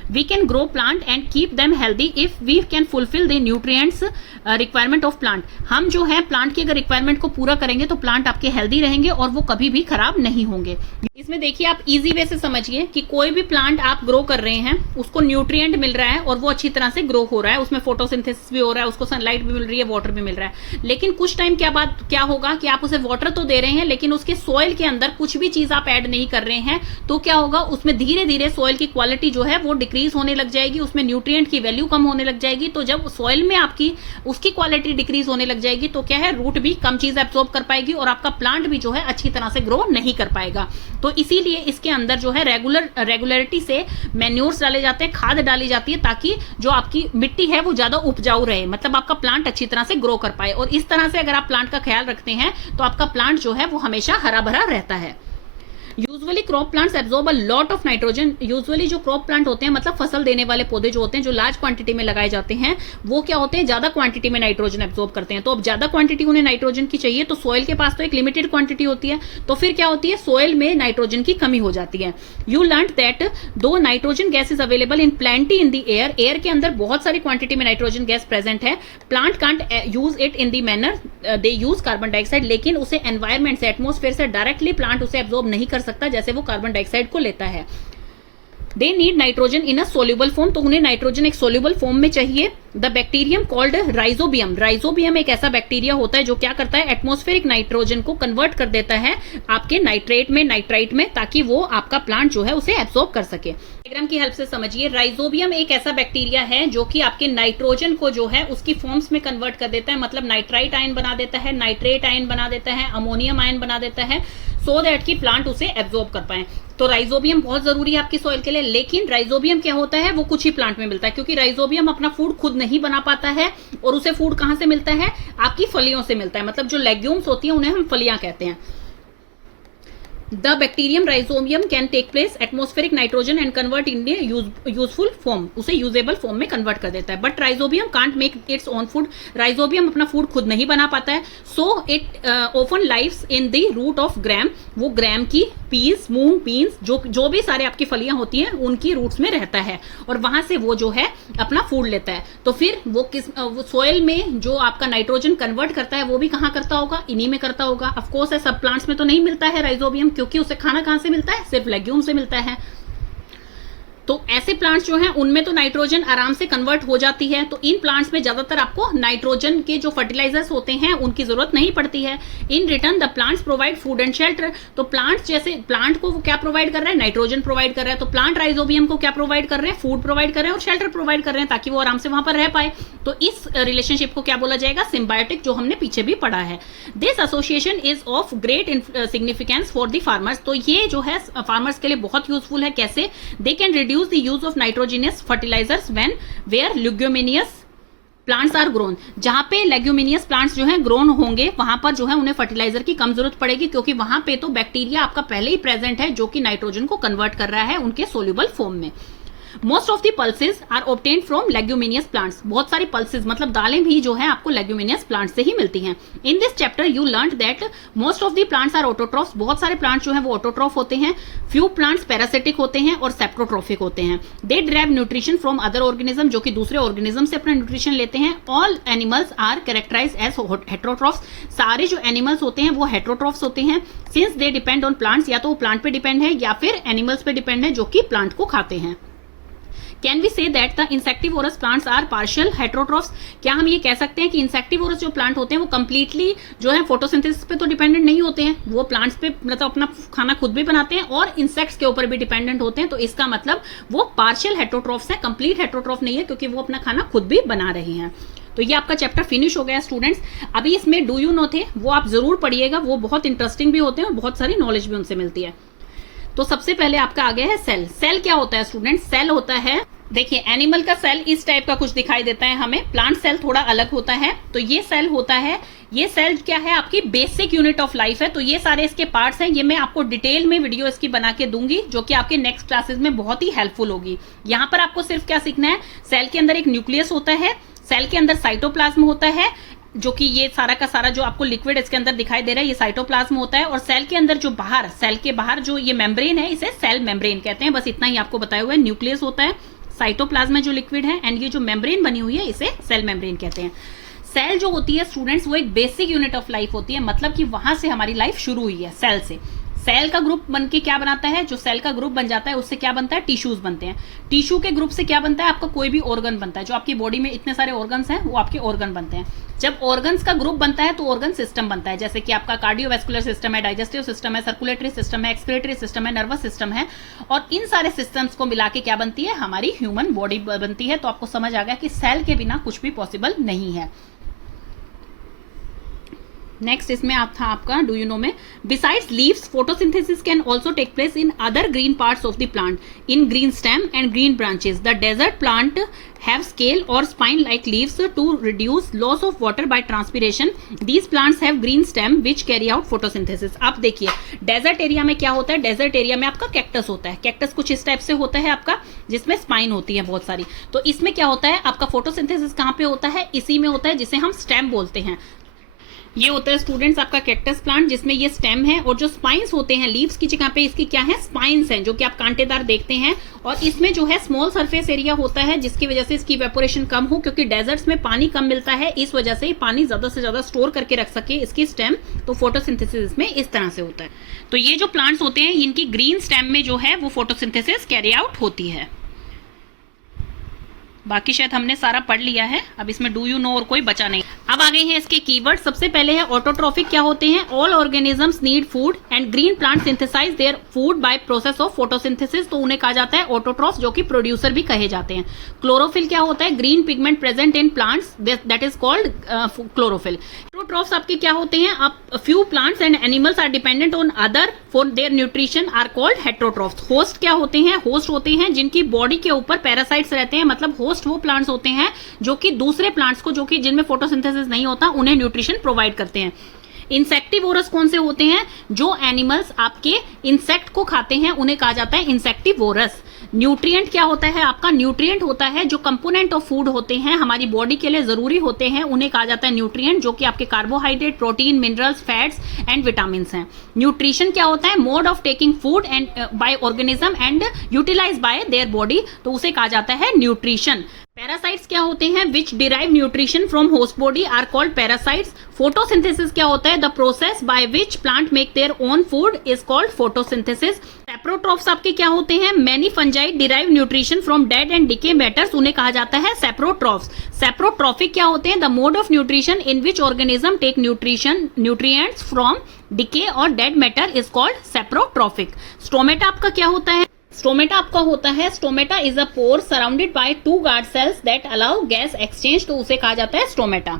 We can grow plant and keep them healthy if we can fulfill the nutrients requirement of plant। हम जो है प्लांट की अगर रिक्वायरमेंट को पूरा करेंगे तो प्लांट आपके हेल्दी रहेंगे और वो कभी भी खराब नहीं होंगे। इसमें देखिए आप इजी वे से समझिए कि कोई भी प्लांट आप ग्रो कर रहे हैं, उसको न्यूट्रिएंट मिल रहा है और वो अच्छी तरह से ग्रो हो रहा है, उसमें फोटोसिंथेसिस भी हो रहा है, उसको सनलाइट भी मिल रही है, वाटर भी मिल रहा है। लेकिन कुछ टाइम क्या होगा कि आप उसे वाटर तो दे रहे हैं लेकिन उसके सॉइल के अंदर कुछ भी चीज आप ऐड नहीं कर रहे हैं, तो क्या होगा? उसमें धीरे धीरे सॉइल की क्वालिटी जो है वो डिक्रीज होने लग जाएगी, उसमें न्यूट्रिएंट की वैल्यू कम होने लग जाएगी। तो जब सॉइल में आपकी उसकी क्वालिटी डिक्रीज होने लग जाएगी तो क्या है? रूट भी कम चीज एब्सॉर्ब कर पाएगी और आपका प्लांट भी जो है अच्छी तरह से ग्रो नहीं कर पाएगा। तो इसीलिए इसके अंदर जो है रेगुलरिटी से मैन्योर्स डाले जाते हैं, खाद डाली जाती है, ताकि जो आपकी मिट्टी है वो ज्यादा उपजाऊ रहे, मतलब आपका प्लांट अच्छी तरह से ग्रो कर पाए। और इस तरह से अगर आप प्लांट का ख्याल रखते हैं तो आपका प्लांट जो है वो हमेशा हरा भरा रहता है। Usually crop plants absorb a lot of nitrogen. Usually जो क्रॉप प्लांट होते हैं, मतलब फसल देने वाले पौधे जो होते हैं, जो लार्ज क्वांटिटी में लगाए जाते हैं, वो क्या होते हैं? ज्यादा क्वांटिटी में नाइट्रोजन एब्जॉर्ब करते हैं। तो अब ज्यादा क्वांटिटी उन्हें नाइट्रोजन की चाहिए, तो सॉइल के पास तो एक लिमिटेड क्वांटिटी होती है, तो फिर क्या होती है? सॉइल में नाइट्रोजन की कमी हो जाती है। यू लर्न दैट दो nitrogen gas is available in plenty in the air, air के अंदर बहुत सारी क्वांटिटी में नाइट्रोजन गैस प्रेजेंट है, plant can't use it in the manner they use carbon dioxide. लेकिन उसे एनवायरमेंट से, एटमोस्फेयर से डायरेक्टली प्लांट उसे एब्जॉर्ब नहीं कर सकता जैसे वो कार्बन डाइऑक्साइड को लेता है। They need nitrogen in a soluble form, तो उन्हें नाइट्रोजन एक सोल्यूबल फॉर्म में चाहिए। The bacterium called rhizobium, rhizobium एक ऐसा बैक्टीरिया होता है जो क्या करता है? एटमॉस्फेरिक नाइट्रोजन को कन्वर्ट कर देता है आपके नाइट्रेट में, नाइट्राइट में, ताकि वो आपका प्लांट जो है उसे एब्सॉर्ब कर सके। डायग्राम की हेल्प से समझिए, राइजोबियम एक ऐसा बैक्टीरिया है जो कि आपके नाइट्रोजन को जो है उसकी फॉर्म्स में कन्वर्ट कर देता है, मतलब नाइट्राइट आयन बना देता है, नाइट्रेट आयन बना देता है, अमोनियम आयन बना देता है, सो दैट कि प्लांट उसे एब्जॉर्ब कर पाए। तो राइजोबियम बहुत जरूरी है आपकी सॉइल के लिए। लेकिन राइजोबियम क्या होता है? वो कुछ ही प्लांट में मिलता है, क्योंकि राइजोबियम अपना फूड खुद नहीं बना पाता है और उसे फूड कहां से मिलता है? आपकी फलियों से मिलता है, मतलब जो लेग्यूम्स होती हैं उन्हें हम फलियां कहते हैं। The bacterium rhizobium can take place atmospheric nitrogen and convert in a useful form, उसे यूजेबल फॉर्म में कन्वर्ट कर देता है। But rhizobium can't make its own food, rhizobium अपना फूड खुद नहीं बना पाता है। So it often lives in the root of gram, वो ग्राम की, पीस, मूंग, बीन्स, जो भी सारे आपकी फलियां होती हैं उनकी रूट्स में रहता है और वहां से वो जो है अपना फूड लेता है। तो फिर वो सॉइल में जो आपका नाइट्रोजन कन्वर्ट करता है वो भी कहाँ करता होगा? इन्हीं में करता होगा। ऑफकोर्स है, सब प्लांट्स में तो नहीं मिलता है राइजोबियम, क्योंकि उसे खाना कहां से मिलता है? सिर्फ लेग्यूम से मिलता है। तो ऐसे प्लांट्स जो हैं उनमें तो नाइट्रोजन आराम से कन्वर्ट हो जाती है, तो इन प्लांट्स में ज्यादातर आपको नाइट्रोजन के जो फर्टिलाइजर्स होते हैं उनकी जरूरत नहीं पड़ती है। इन return the plants provide food and shelter, तो प्लांट्स जैसे प्लांट को वो क्या प्रोवाइड कर रहा है, नाइट्रोजन प्रोवाइड कर रहा है, तो प्लांट राइजोबियम को क्या प्रोवाइड कर रहे हैं, फूड प्रोवाइड कर रहे हैं और शेल्टर प्रोवाइड कर रहे हैं ताकि वो आराम से वहां पर रह पाए। तो इस रिलेशनशिप को क्या बोला जाएगा, सिम्बायोटिक, जो हमने पीछे भी पढ़ा है। This association is of great significance for the farmers, तो ये जो है फार्मर्स के लिए बहुत यूजफुल है। कैसे, they can reduce the use of nitrogenous fertilisers when where leguminous plants are grown, जहां पे लेग्यूमिनियस प्लांट्स जो हैं ग्रोन होंगे वहां पर जो है उन्हें फर्टिलाइजर की कम जरूरत पड़ेगी, क्योंकि वहां पे तो बैक्टीरिया आपका पहले ही प्रेजेंट है जो कि नाइट्रोजन को कन्वर्ट कर रहा है उनके सोल्यूबल फॉर्म में। Most of the pulses are obtained from leguminous plants, बहुत सारी पल्सेस मतलब दालें भी जो है आपको लेग्यूमिनियस प्लांट से ही मिलती हैं। In this chapter you learn that most of the plants are autotrophs, बहुत सारे प्लांट्स जो है वो ऑटोट्रॉफ होते हैं, फ्यू प्लांट्स पैरासिटिक होते हैं और सेप्टोट्रॉफिक होते हैं। They derive nutrition from other organism, जो कि दूसरे ऑर्गेनिज्म से अपना न्यूट्रिशन लेते हैं। All animals are characterised as heterotrophs, सारे जो एनिमल्स होते हैं वो हेट्रोट्रॉफ्स होते हैं। Since they depend on plants, या तो वो प्लांट पे डिपेंड है या फिर एनिमल्स पे डिपेंड है जो कि प्लांट को खाते हैं। Can we say that the insectivorous plants are partial heterotrophs, क्या हम ये कह सकते हैं कि इंसेक्टिवोरस जो प्लांट होते हैं वो कंप्लीटली जो है फोटोसिंथेसिस पे तो डिपेंडेंट नहीं होते हैं, वो प्लांट्स पे मतलब अपना खाना खुद भी बनाते हैं और इंसेक्ट्स के ऊपर भी डिपेंडेंट होते हैं, तो इसका मतलब वो पार्शियल हेट्रोट्रॉफ्स है, कंप्लीट हेट्रोट्रॉफ नहीं है, क्योंकि वो अपना खाना खुद भी बना रहे हैं। तो ये आपका चैप्टर फिनिश हो गया स्टूडेंट्स। अभी इसमें डू यू नो थे, वो आप जरूर पढ़िएगा, वो बहुत इंटरेस्टिंग भी होते हैं और बहुत सारी नॉलेज भी उनसे मिलती है। तो सबसे पहले आपका आ गया है सेल। सेल क्या होता है स्टूडेंट, सेल होता है, देखिए एनिमल का सेल इस टाइप का कुछ दिखाई देता है हमें, प्लांट सेल थोड़ा अलग होता है। तो ये सेल होता है, ये सेल क्या है, आपकी बेसिक यूनिट ऑफ लाइफ है। तो ये सारे इसके पार्ट्स हैं, ये मैं आपको डिटेल में वीडियो इसकी बना के दूंगी जो कि आपके नेक्स्ट क्लासेस में बहुत ही हेल्पफुल होगी। यहाँ पर आपको सिर्फ क्या सीखना है, सेल के अंदर एक न्यूक्लियस होता है, सेल के अंदर साइटोप्लाज्म होता है, जो कि ये सारा का सारा जो आपको लिक्विड इसके अंदर दिखाई दे रहा है ये साइटोप्लाज्म होता है, और सेल के अंदर जो बाहर, सेल के बाहर जो ये मेम्ब्रेन है इसे सेल मेम्ब्रेन कहते हैं। बस इतना ही आपको बताया हुआ है, न्यूक्लियस होता है, साइटोप्लाज्म में जो लिक्विड है, एंड ये जो मेम्ब्रेन बनी हुई है इसे सेल मेम्ब्रेन कहते हैं। सेल जो होती है स्टूडेंट्स वो एक बेसिक यूनिट ऑफ लाइफ होती है, मतलब कि वहां से हमारी लाइफ शुरू हुई है, सेल से। सेल का ग्रुप बन के क्या बनाता है, जो सेल का ग्रुप बन जाता है उससे क्या बनता है, टिश्यूज बनते हैं। टिश्यू के ग्रुप से क्या बनता है, आपका कोई भी ऑर्गन बनता है, जो आपकी बॉडी में इतने सारे ऑर्गन्स हैं वो आपके ऑर्गन बनते हैं। जब ऑर्गन्स का ग्रुप बनता है तो ऑर्गन सिस्टम बनता है, जैसे कि आपका कार्डियोवैस्कुलर सिस्टम है, डाइजेस्टिव सिस्टम है, सर्कुलेटरी सिस्टम है, एक्सक्रीटरी सिस्टम है, नर्वस सिस्टम है, और इन सारे सिस्टम्स को मिला के क्या बनती है, हमारी ह्यूमन बॉडी बनती है। तो आपको समझ आ गया कि सेल के बिना कुछ भी पॉसिबल नहीं है। नेक्स्ट इसमें आप था आपका डू यू नो में, besides leaves photosynthesis can also take place in other green parts of the plant, in green stem and green branches. The desert plant have scale or spine like leaves to reduce loss of water by transpiration. These plants have green stem which carry out photosynthesis. आप देखिए डेजर्ट एरिया में क्या होता है, डेजर्ट एरिया में आपका कैक्टस होता है, कैक्टस कुछ इस टाइप से होता है आपका, जिसमें स्पाइन होती है बहुत सारी। तो इसमें क्या होता है, आपका फोटोसिंथेसिस कहाँ पे होता है, इसी में होता है, जिसे हम स्टेम बोलते हैं। ये होता है स्टूडेंट्स आपका कैक्टस प्लांट, जिसमें ये स्टेम है, और जो स्पाइंस होते हैं लीव्स की जगह पे इसकी क्या है, स्पाइंस हैं, जो कि आप कांटेदार देखते हैं। और इसमें जो है स्मॉल सरफेस एरिया होता है, जिसकी वजह से इसकी इवेपोरेशन कम हो, क्योंकि डेजर्ट्स में पानी कम मिलता है, इस वजह से पानी ज्यादा से ज्यादा स्टोर करके रख सके इसकी स्टेम। तो फोटोसिंथेसिस में इस तरह से होता है। तो ये जो प्लांट्स होते हैं इनकी ग्रीन स्टेम में जो है वो फोटोसिंथेसिस कैरी आउट होती है। बाकी शायद हमने सारा पढ़ लिया है, अब इसमें डू यू नो और कोई बचा नहीं। अब आ गए हैं इसके कीवर्ड। सबसे पहले है ऑटोट्रॉफिक क्या होते हैं, all organisms need food and green plant synthesise their food by process of photosynthesis, तो उन्हें कहा जाता है ऑटोट्रॉफ्स, जो कि प्रोड्यूसर भी कहे जाते हैं। क्लोरोफिल क्या होता है, green pigment present in plants, that is called chlorophyll. Autotrophs आपके क्या होते हैं, अब few plants and animals are dependent on other for their nutrition are called heterotrophs. Host क्या होते हैं, होस्ट होते हैं जिनकी बॉडी के ऊपर पैरासाइट्स रहते हैं, मतलब होस्ट वो प्लांट्स होते हैं जो कि दूसरे प्लांट्स को, जो कि जिनमें फोटोसिंथेसिस नहीं होता, उन्हें न्यूट्रिशन प्रोवाइड करते हैं। इंसेक्टिवोरस कौन से होते हैं, जो एनिमल्स आपके इंसेक्ट को खाते हैं उन्हें कहा जाता है इंसेक्टिवोरस। न्यूट्रिएंट क्या होता है आपका, न्यूट्रिएंट होता है जो कंपोनेंट ऑफ फूड होते हैं, हमारी बॉडी के लिए जरूरी होते हैं, उन्हें कहा जाता है न्यूट्रिएंट, जो कि आपके carbohydrate, protein, minerals, fats and vitamin हैं। न्यूट्रिशन क्या होता है, mode of taking food and by organism and utilise by their body, तो उसे कहा जाता है न्यूट्रिशन। पैरासाइट्स क्या होते हैं, which derive nutrition from host body are called parasites. Photosynthesis क्या होता है, the process by which plant make their own food is called photosynthesis. Saprotrophs आपके क्या होते हैं? Many fungi derive nutrition from dead and decay matters, उन्हें कहा जाता है सेप्रोट्रॉफ्स। सेप्रोट्रॉफिक क्या होते हैं? The mode of nutrition in which organism take nutrients from decay और dead matter is called saprotrophic. Stomata आपका क्या होता है? स्टोमेटा आपका होता है, stomata is a pore surrounded by 2 guard cells that allow gas exchange, तो उसे कहा जाता है स्टोमेटा।